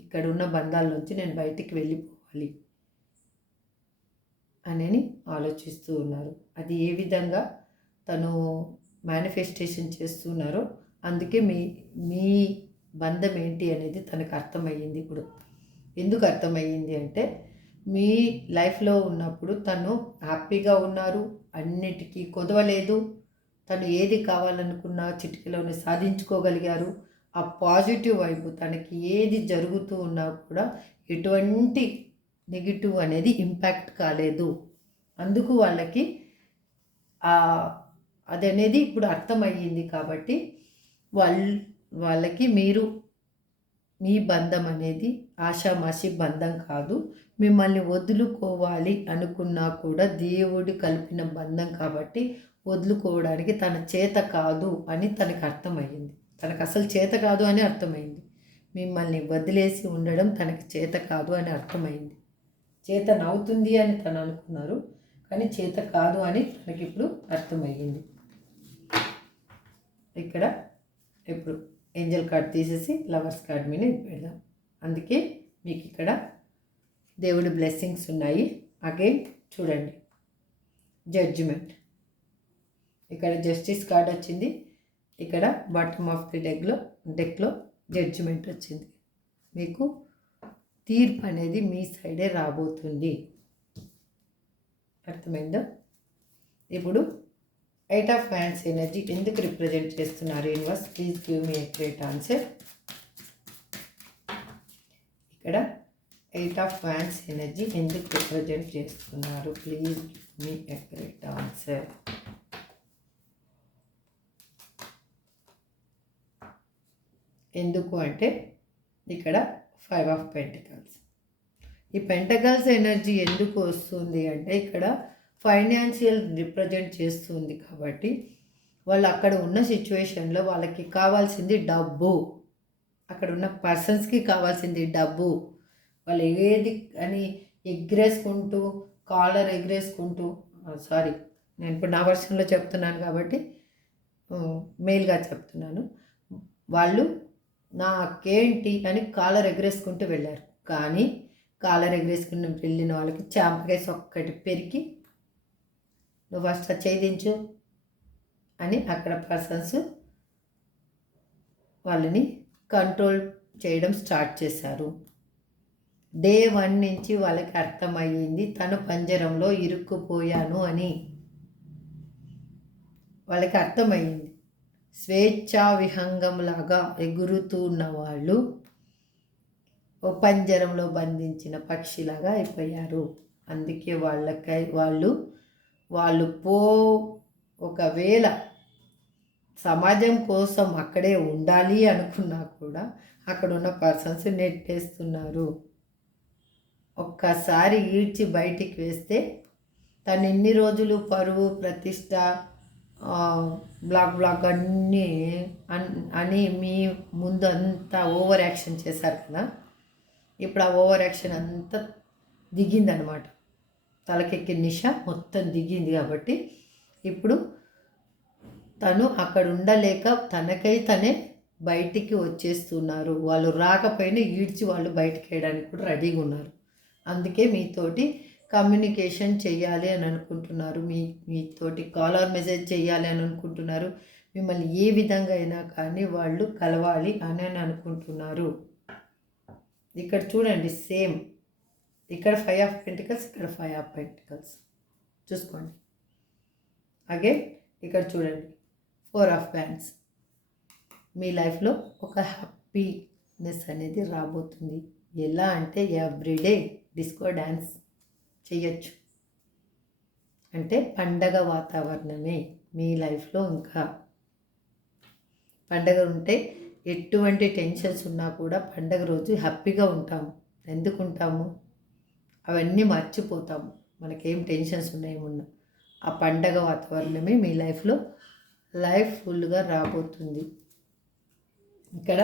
ఇక్కడ ఉన్న బంధాల్లోంచి నేను బయటికి వెళ్ళిపోవాలి అని ఆలోచిస్తూ ఉన్నారు. అది ఏ విధంగా తను మేనిఫెస్టేషన్ చేస్తున్నారో అందుకే మీ బంధం ఏంటి అనేది తనకు అర్థమయ్యింది. ఇప్పుడు ఎందుకు అర్థమయ్యింది అంటే, మీ లైఫ్లో ఉన్నప్పుడు తను హ్యాపీగా ఉన్నారు, అన్నిటికీ కొదవలేదు, తను ఏది కావాలనుకున్నా చిటికలోనే సాధించుకోగలిగారు. ఆ పాజిటివ్ వైపు తనకి ఏది జరుగుతూ ఉన్నా కూడా ఎటువంటి నెగిటివ్ అనేది ఇంపాక్ట్ కాలేదు. అందుకు వాళ్ళకి అదనేది ఇప్పుడు అర్థమయ్యింది. కాబట్టి వాళ్ళకి మీ బంధం అనేది ఆషామాషి బంధం కాదు. మిమ్మల్ని వదులుకోవాలి అనుకున్నా కూడా దేవుడు కలిపిన బంధం కాబట్టి వదులుకోవడానికి తన చేత కాదు అని తనకు అర్థమయ్యింది. తనకు అసలు చేత కాదు అని అర్థమైంది. మిమ్మల్ని వదిలేసి ఉండడం తనకి చేత కాదు అని అర్థమైంది. చేతనవుతుంది అని తను అనుకున్నారు, కానీ చేత కాదు అని తనకి ఇప్పుడు అర్థమయ్యింది. ఇక్కడ ఇప్పుడు ఏంజల్ కార్డ్ తీసేసి లవర్స్ కార్డ్ మీద పెడదాం. అందుకే మీకు ఇక్కడ దేవుడి బ్లెస్సింగ్స్ ఉన్నాయి. అగైన్ చూడండి జడ్జిమెంట్. ఇక్కడ జస్టిస్ కార్డ్ వచ్చింది. ఇక్కడ బాటమ్ ఆఫ్ ది డెక్లో జడ్జిమెంట్ వచ్చింది. మీకు తీర్పు అనేది మీ సైడే రాబోతుంది. అర్థమైందా? ఇప్పుడు 8 ఆఫ్ హ్యాండ్స్ ఎనర్జీ ఎందుకు రిప్రజెంట్ చేస్తున్నారు universe? Please give me accurate answer. ఇక్కడ 8 ఆఫ్ హ్యాండ్స్ ఎనర్జీ ఎందుకు రిప్రజెంట్ చేస్తున్నారు? Please give me accurate answer. ఎందుకు అంటే ఇక్కడ 5 ఆఫ్ పెంటికల్స్. ఈ పెంటకల్స్ ఎనర్జీ ఎందుకు వస్తుంది అంటే ఇక్కడ ఫైనాన్షియల్ రిప్రజెంట్ చేస్తుంది. కాబట్టి వాళ్ళు అక్కడ ఉన్న సిచ్యువేషన్లో వాళ్ళకి కావాల్సింది డబ్బు, అక్కడ ఉన్న పర్సన్స్కి కావాల్సింది డబ్బు. వాళ్ళు ఏది అని ఎగ్రేసుకుంటూ కాలర్ ఎగ్రేసుకుంటూ, సారీ నేను ఇప్పుడు నా వర్షన్లో చెప్తున్నాను కాబట్టి మెయిల్గా చెప్తున్నాను, వాళ్ళు నాకేంటి అని కాలర్ ఎగరేసుకుంటూ వెళ్ళారు. కానీ కాలర్ ఎగరేసుకుని వెళ్ళిన వాళ్ళకి చాంపకేసి ఒక్కటి పెరికి నువ్వు ఫస్ట్ చేయించు అని అక్కడ పర్సన్స్ వాళ్ళని కంట్రోల్ చేయడం స్టార్ట్ చేశారు. డే 1 నుంచి వాళ్ళకి అర్థమయ్యింది తను పంజరంలో ఇరుక్కుపోయాను అని. వాళ్ళకి అర్థమయ్యింది. స్వేచ్ఛా విహంగంలాగా ఎగురుతూ ఉన్న వాళ్ళు ఓ పంజరంలో బంధించిన పక్షిలాగా అయిపోయారు. అందుకే వాళ్ళు ఒకవేళ సమాజం కోసం అక్కడే ఉండాలి అనుకున్నా కూడా అక్కడ ఉన్న పర్సన్స్ నెట్టేస్తున్నారు. ఒక్కసారి ఈడ్చి బయటికి వేస్తే తను ఎన్ని రోజులు పరువు ప్రతిష్ట బ్లాక్ అన్నీ అని మీ ముందు అంతా ఓవర్ యాక్షన్ చేశారు కదా, ఇప్పుడు ఆ ఓవర్ యాక్షన్ అంతా దిగిందనమాట. తలకెక్కిన నిష మొత్తం దిగింది కాబట్టి ఇప్పుడు తను అక్కడ ఉండలేక తనకై తనే బయటికి వచ్చేస్తున్నారు. వాళ్ళు రాకపోయినా ఈడ్చి వాళ్ళు బయటికి వేయడానికి కూడా రెడీగా ఉన్నారు. అందుకే మీతోటి కమ్యూనికేషన్ చెయ్యాలి అని అనుకుంటున్నారు. మీతోటి కాల్ ఆర్ మెసేజ్ చేయాలి అని అనుకుంటున్నారు. మిమ్మల్ని ఏ విధంగా అయినా కానీ వాళ్ళు కలవాలి అని అనుకుంటున్నారు. ఇక్కడ చూడండి, సేమ్ ఇక్కడ 5 ఆఫ్ పెంటికల్స్, ఇక్కడ 5 ఆఫ్ పెంటికల్స్ చూసుకోండి. అగైన్ ఇక్కడ చూడండి 4 ఆఫ్ బ్యాండ్స్. మీ లైఫ్లో ఒక హ్యాపీనెస్ అనేది రాబోతుంది. ఎలా అంటే ఎవ్రీడే డిస్కో డ్యాన్స్ చేయొచ్చు. అంటే పండగ వాతావరణమే మీ లైఫ్లో. ఇంకా పండగ ఉంటే ఎటువంటి టెన్షన్స్ ఉన్నా కూడా పండగ రోజు హ్యాపీగా ఉంటాము. ఎందుకు ఉంటాము? అవన్నీ మర్చిపోతాము. మనకేం టెన్షన్స్ ఉన్నాయేమున్నా ఆ పండగ వాతావరణమే మీ లైఫ్లో ఫుల్గా రాబోతుంది. ఇక్కడ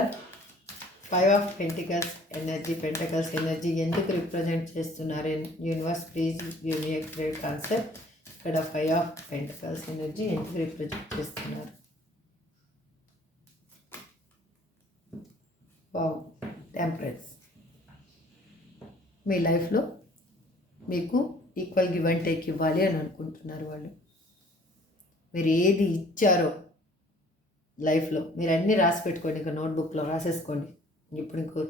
5 of pentacles energy, pentacles energy ఎందుకు రిప్రజెంట్ చేస్తున్నారు? Universe please give me a great concept. ఇక్కడ 5 ఆఫ్ పెంటికల్స్ ఎనర్జీ ఎందుకు రిప్రజెంట్ చేస్తున్నారు? Wow, temperance. మీ లైఫ్లో మీకు ఈక్వల్ గివ్ అండ్ టేక్ ఇవ్వాలి అని అనుకుంటున్నారు వాళ్ళు. మీరు ఏది ఇచ్చారో లైఫ్లో మీరు అన్నీ రాసి పెట్టుకోండి. ఇంకా నోట్బుక్లో రాసేసుకోండి. ఇప్పుడు ఇంకో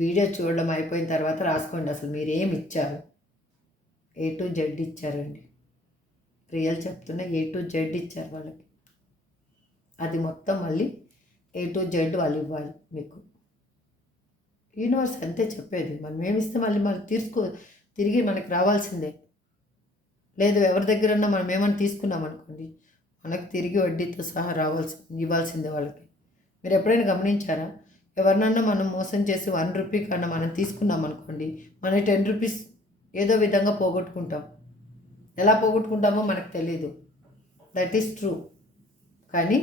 వీడియో చూడడం అయిపోయిన తర్వాత రాసుకోండి అసలు మీరు ఏమి ఇచ్చారు. A to Z ఇచ్చారండి. రియల్ చెప్తున్నా, A to Z ఇచ్చారు వాళ్ళకి. అది మొత్తం మళ్ళీ A to Z వాళ్ళు ఇవ్వాలి మీకు. యూనివర్స్ అంతే చెప్పేది. మనం ఏమిస్తే మళ్ళీ తిరిగి మనకి రావాల్సిందే. లేదు ఎవరి దగ్గరన్నా మనం ఏమైనా తీసుకున్నాం అనుకోండి, మనకు తిరిగి వడ్డీతో సహా ఇవ్వాల్సిందే వాళ్ళకి. మీరు ఎప్పుడైనా గమనించారా? ఎవరినన్నా మనం మోసం చేసి 1 రూపీ కన్నా మనం తీసుకున్నాం అనుకోండి, మన 10 రూపీస్ ఏదో విధంగా పోగొట్టుకుంటాం. ఎలా పోగొట్టుకుంటామో మనకు తెలీదు. That is true. కానీ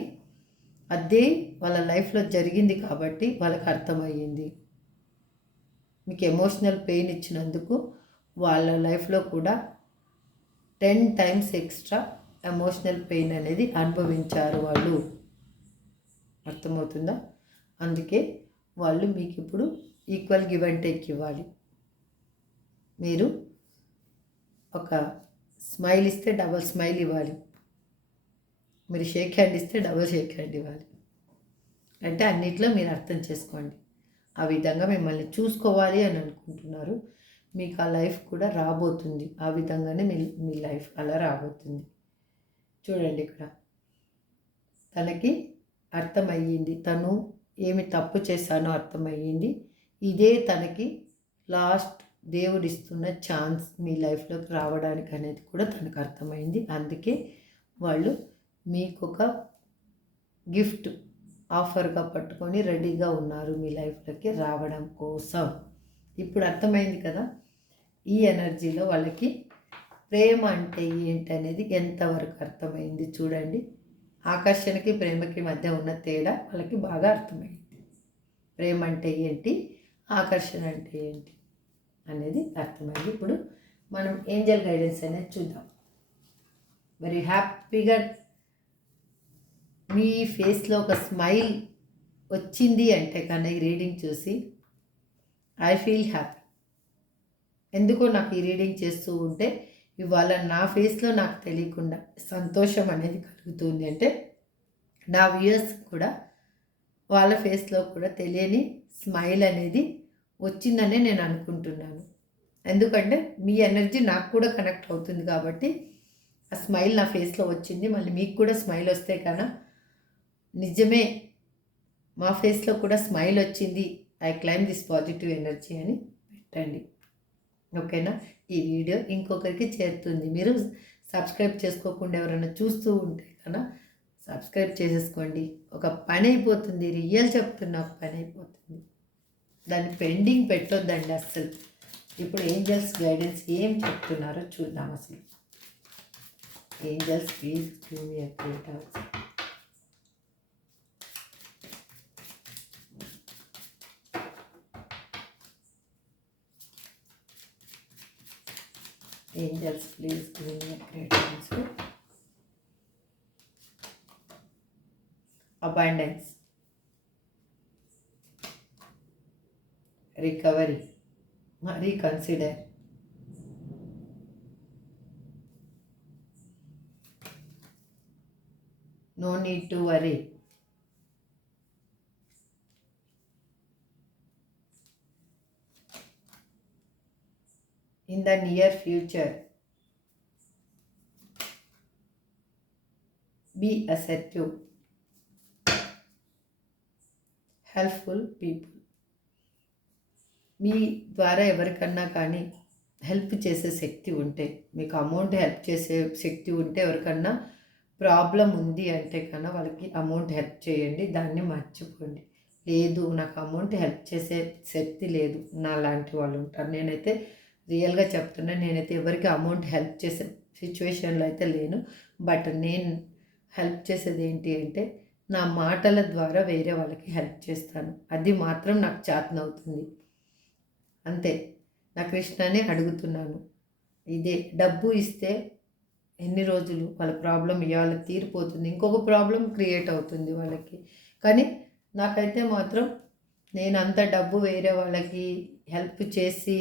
అదే వాళ్ళ లైఫ్లో జరిగింది కాబట్టి వాళ్ళకి అర్థమయ్యింది. మీకు ఎమోషనల్ పెయిన్ ఇచ్చినందుకు వాళ్ళ లైఫ్లో కూడా 10 టైమ్స్ ఎక్స్ట్రా ఎమోషనల్ పెయిన్ అనేది అనుభవించారు వాళ్ళు. అర్థమవుతుందా? అందుకే వాళ్ళు మీకు ఇప్పుడు ఈక్వల్ గివ్ అండ్ టేక్ ఇవ్వాలి. మీరు ఒక స్మైల్ ఇస్తే డబల్ స్మైల్ ఇవ్వాలి. మీరు షేక్ హ్యాండ్ ఇస్తే డబల్ షేక్ హ్యాండ్ ఇవ్వాలి. అంటే అన్నిట్లో మీరు అర్థం చేసుకోండి. ఆ విధంగా మిమ్మల్ని చూసుకోవాలి అని అనుకుంటున్నారు. మీకు ఆ లైఫ్ కూడా రాబోతుంది. ఆ విధంగానే మీ లైఫ్ అలా రాబోతుంది. చూడండి, ఇక్కడ తనకి అర్థమయ్యింది. తను ఏమి తప్పు చేశానో అర్థమయ్యింది. ఇదే తనకి లాస్ట్ దేవుడిస్తున్న ఛాన్స్ మీ లైఫ్లోకి రావడానికి అనేది కూడా తనకు అర్థమైంది. అందుకే వాళ్ళు మీకు ఒక గిఫ్ట్ ఆఫర్గా పట్టుకొని రెడీగా ఉన్నారు మీ లైఫ్లోకి రావడం కోసం. ఇప్పుడు అర్థమైంది కదా ఈ ఎనర్జీలో వాళ్ళకి ప్రేమ అంటే ఏంటి అనేది ఎంతవరకు అర్థమైంది. చూడండి, ఆకర్షణకి ప్రేమకి మధ్య ఉన్న తేడా వాళ్ళకి బాగా అర్థమైంది. ప్రేమ అంటే ఏంటి, ఆకర్షణ అంటే ఏంటి అనేది అర్థమైంది. ఇప్పుడు మనం ఏంజల్ గైడెన్స్ అనేది చూద్దాం. వెరీ హ్యాపీగా మీ ఫేస్లో ఒక స్మైల్ వచ్చింది అంటే కన్నా ఈ రీడింగ్ చూసి ఐ ఫీల్ హ్యాపీ. ఎందుకో నాకు ఈ రీడింగ్ చేస్తూ ఉంటే ఇవాళ నా ఫేస్లో నాకు తెలియకుండా సంతోషం అనేది కలుగుతుంది. అంటే నా వ్యూయర్స్ కూడా వాళ్ళ ఫేస్లో కూడా తెలియని స్మైల్ అనేది వచ్చిందనే నేను అనుకుంటున్నాను. ఎందుకంటే మీ ఎనర్జీ నాకు కూడా కనెక్ట్ అవుతుంది కాబట్టి ఆ స్మైల్ నా ఫేస్లో వచ్చింది. మళ్ళీ మీకు కూడా స్మైల్ వస్తే కన్నా నిజమే మా ఫేస్లో కూడా స్మైల్ వచ్చింది, I claim this positive energy అని పెట్టండి. ఓకేనా? ఈ వీడియో ఇంకొకరికి చేరుతుంది. మీరు సబ్స్క్రైబ్ చేసుకోకుండా ఎవరైనా చూస్తూ ఉంటే కన్నా సబ్స్క్రైబ్ చేసేసుకోండి. ఒక పని అయిపోతుంది. రియల్ చెప్తున్నా, ఒక పని అయిపోతుంది. దాన్ని పెండింగ్ పెట్టొద్దండి అస్సలు. ఇప్పుడు ఏంజల్స్ గైడెన్స్ ఏం చెప్తున్నారో చూద్దాం. అసలు angels please give me a great answer. Angels please give me great answer. Abundance, recovery, reconsider, no need to worry, in the near future, be assertive, helpful people. మీ ద్వారా ఎవరికన్నా కానీ help చేసే శక్తి ఉంటే, మీకు అమౌంట్ హెల్ప్ చేసే శక్తి ఉంటే, ఎవరికన్నా problem ఉంది అంటే కన్నా వాళ్ళకి అమౌంట్ హెల్ప్ చేయండి, దాన్ని మర్చిపోండి. లేదు నాకు అమౌంట్ హెల్ప్ చేసే శక్తి లేదు, నా లాంటి వాళ్ళు ఉంటారు. నేనైతే రియల్గా చెప్తున్నాను, నేనైతే ఎవరికి అమౌంట్ హెల్ప్ చేసే సిచ్యువేషన్లో అయితే లేను. బట్ నేను హెల్ప్ చేసేది ఏంటి అంటే నా మాటల ద్వారా వేరే వాళ్ళకి హెల్ప్ చేస్తాను. అది మాత్రం నాకు చేతనవుతుంది, అంతే. నా కృష్ణనే అడుగుతున్నాను. ఇదే డబ్బు ఇస్తే ఎన్ని రోజులు వాళ్ళ ప్రాబ్లం ఇవాళ తీరిపోతుంది, ఇంకొక ప్రాబ్లం క్రియేట్ అవుతుంది వాళ్ళకి. కానీ నాకైతే మాత్రం నేను అంత డబ్బు వేరే వాళ్ళకి హెల్ప్ చేసి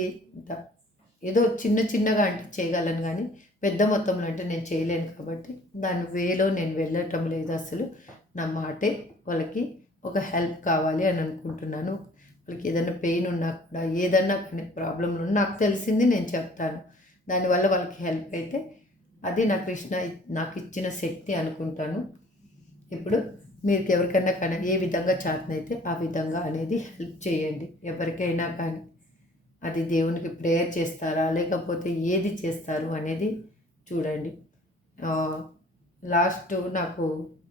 ఏదో చిన్న చిన్నగా అంటే చేయగలను, కానీ పెద్ద మొత్తంలో అంటే నేను చేయలేను. కాబట్టి దాని వేలో నేను వెళ్ళటం లేదు అసలు. నా మాటే వాళ్ళకి ఒక హెల్ప్ కావాలి అని అనుకుంటున్నాను. వాళ్ళకి ఏదైనా పెయిన్ ఉన్నా కూడా, ఏదన్నా కానీ ప్రాబ్లంలు ఉన్నా నాకు తెలిసింది నేను చెప్తాను. దానివల్ల వాళ్ళకి హెల్ప్ అయితే అది నా కృష్ణ నాకు ఇచ్చిన శక్తి అనుకుంటాను. ఇప్పుడు మీరు ఎవరికైనా కానీ ఏ విధంగా చేతనైతే ఆ విధంగా అనేది హెల్ప్ చేయండి. ఎవరికైనా కానీ అది దేవునికి ప్రేయర్ చేస్తారా లేకపోతే ఏది చేస్తారు అనేది చూడండి. లాస్ట్ నాకు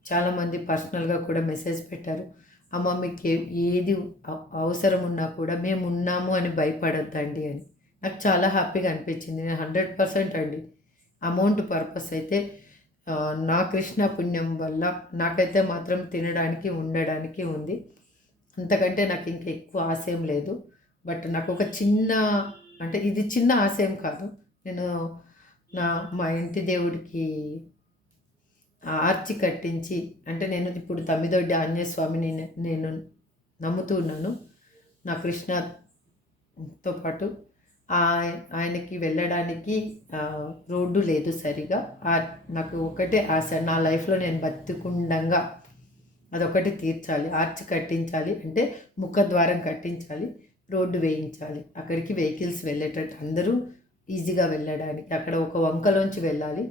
చాలామంది పర్సనల్గా కూడా మెసేజ్ పెట్టారు, అమ్మ మీకు ఏది అవసరం ఉన్నా కూడా మేము ఉన్నాము అని భయపడొద్దండి అని. నాకు చాలా హ్యాపీగా అనిపించింది. నేను 100% అండి అమౌంట్ పర్పస్ అయితే నా కృష్ణ పుణ్యం వల్ల నాకైతే మాత్రం తినడానికి ఉండడానికి ఉంది. అంతకంటే నాకు ఇంకా ఎక్కువ ఆశయం లేదు. బట్ నాకు ఒక చిన్న అంటే ఇది చిన్న ఆశయం కాదు. నేను మా ఇంటి దేవుడికి ఆర్చి కట్టించి, అంటే నేను ఇప్పుడు తమ్మిదొడ్డి ఆంజనేయ స్వామిని నేను నమ్ముతూ ఉన్నాను. నా కృష్ణతో పాటు ఆయనకి వెళ్ళడానికి రోడ్డు లేదు సరిగా. నాకు ఒకటే ఆశ, నా లైఫ్లో నేను బతికుండంగా అదొకటి తీర్చాలి. ఆర్చ్ కట్టించాలి అంటే ముఖద్వారం కట్టించాలి, రోడ్డు వేయించాలి, అక్కడికి వెహికల్స్ వెళ్ళేటట్టు అందరూ ఈజీగా వెళ్ళడానికి. అక్కడ ఒక వంకలోంచి వెళ్ళాలి,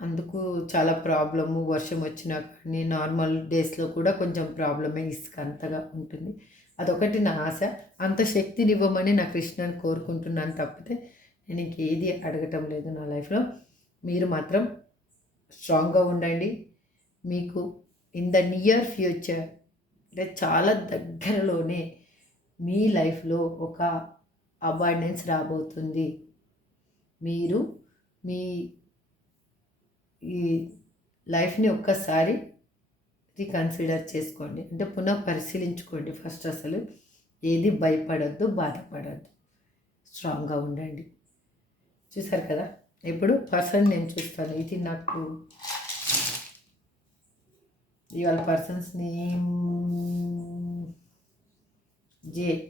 అందుకు చాలా ప్రాబ్లము. వర్షం వచ్చినా కానీ నార్మల్ డేస్లో కూడా కొంచెం ప్రాబ్లమే, ఇసుక అంతగా ఉంటుంది. అదొకటి నా ఆశ. అంత శక్తినివ్వమని నా కృష్ణని కోరుకుంటున్నాను తప్పితే నేను ఇంకేది అడగటం లేదు నా లైఫ్లో. మీరు మాత్రం స్ట్రాంగ్గా ఉండండి. మీకు ఇన్ ద నియర్ ఫ్యూచర్ అంటే చాలా దగ్గరలోనే మీ లైఫ్లో ఒక అబాండెన్స్ రాబోతుంది. మీరు మీ ఈ లైఫ్ని ఒక్కసారి రీకన్సిడర్ చేసుకోండి, అంటే పునః పరిశీలించుకోండి. ఫస్ట్ అసలు ఏది భయపడద్దు, బాధపడద్దు, స్ట్రాంగ్గా ఉండండి. చూసారు కదా, ఇప్పుడు పర్సన్ నేను చూస్తాను. ఇది నాకు ఇవాళ పర్సన్స్ నేమ్ JDHLSQE.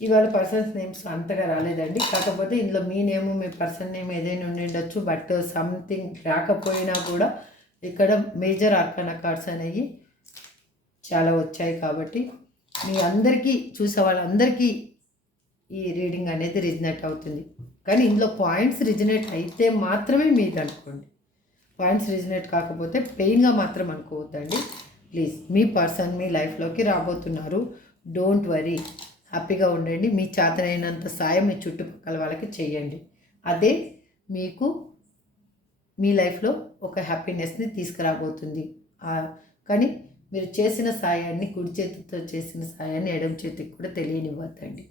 ఇవాళ పర్సన్స్ నేమ్స్ అంతగా రాలేదండి. కాకపోతే ఇందులో మీ నేమ్ మీ పర్సన్ నేమ్ ఏదైనా ఉండి ఉండొచ్చు. బట్ సంథింగ్ రాకపోయినా కూడా ఇక్కడ మేజర్ ఆర్కానా కార్డ్స్ అనేవి చాలా వచ్చాయి. కాబట్టి మీ అందరికీ చూసే వాళ్ళందరికీ ఈ రీడింగ్ అనేది రిజనేట్ అవుతుంది. కానీ ఇందులో పాయింట్స్ రిజనేట్ అయితే మాత్రమే మీది అనుకోండి. పాయింట్స్ రిజనేట్ కాకపోతే పెయిన్గా మాత్రం అనుకోవద్దండి ప్లీజ్. మీ పర్సన్ మీ లైఫ్లోకి రాబోతున్నారు. డోంట్ వరీ, హ్యాపీగా ఉండండి. మీ చేతనైనంత సాయం మీ చుట్టుపక్కల వాళ్ళకి చేయండి. అదే మీకు మీ లైఫ్లో ఒక హ్యాపీనెస్ని తీసుకురాబోతుంది. కానీ మీరు చేసిన సాయాన్ని, కుడి చేతితో చేసిన సాయాన్ని ఎడమ చేతికి కూడా తెలియనివ్వద్దండి.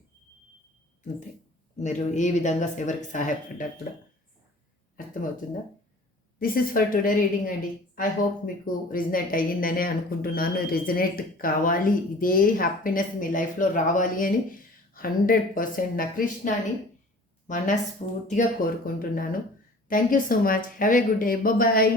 అంతే. మీరు ఏ విధంగా ఎవరికి సహాయపడ్డా కూడా అర్థమవుతుందా? This is for today reading అండి. ఐ హోప్ మీకు రిజనేట్ అయ్యిందనే అనుకుంటున్నాను. రిజనేట్ కావాలి, ఇదే హ్యాపీనెస్ మీ లైఫ్లో రావాలి అని 100% నా కృష్ణని మనస్ఫూర్తిగా కోరుకుంటున్నాను. Thank you so much. Have a good day. Bye.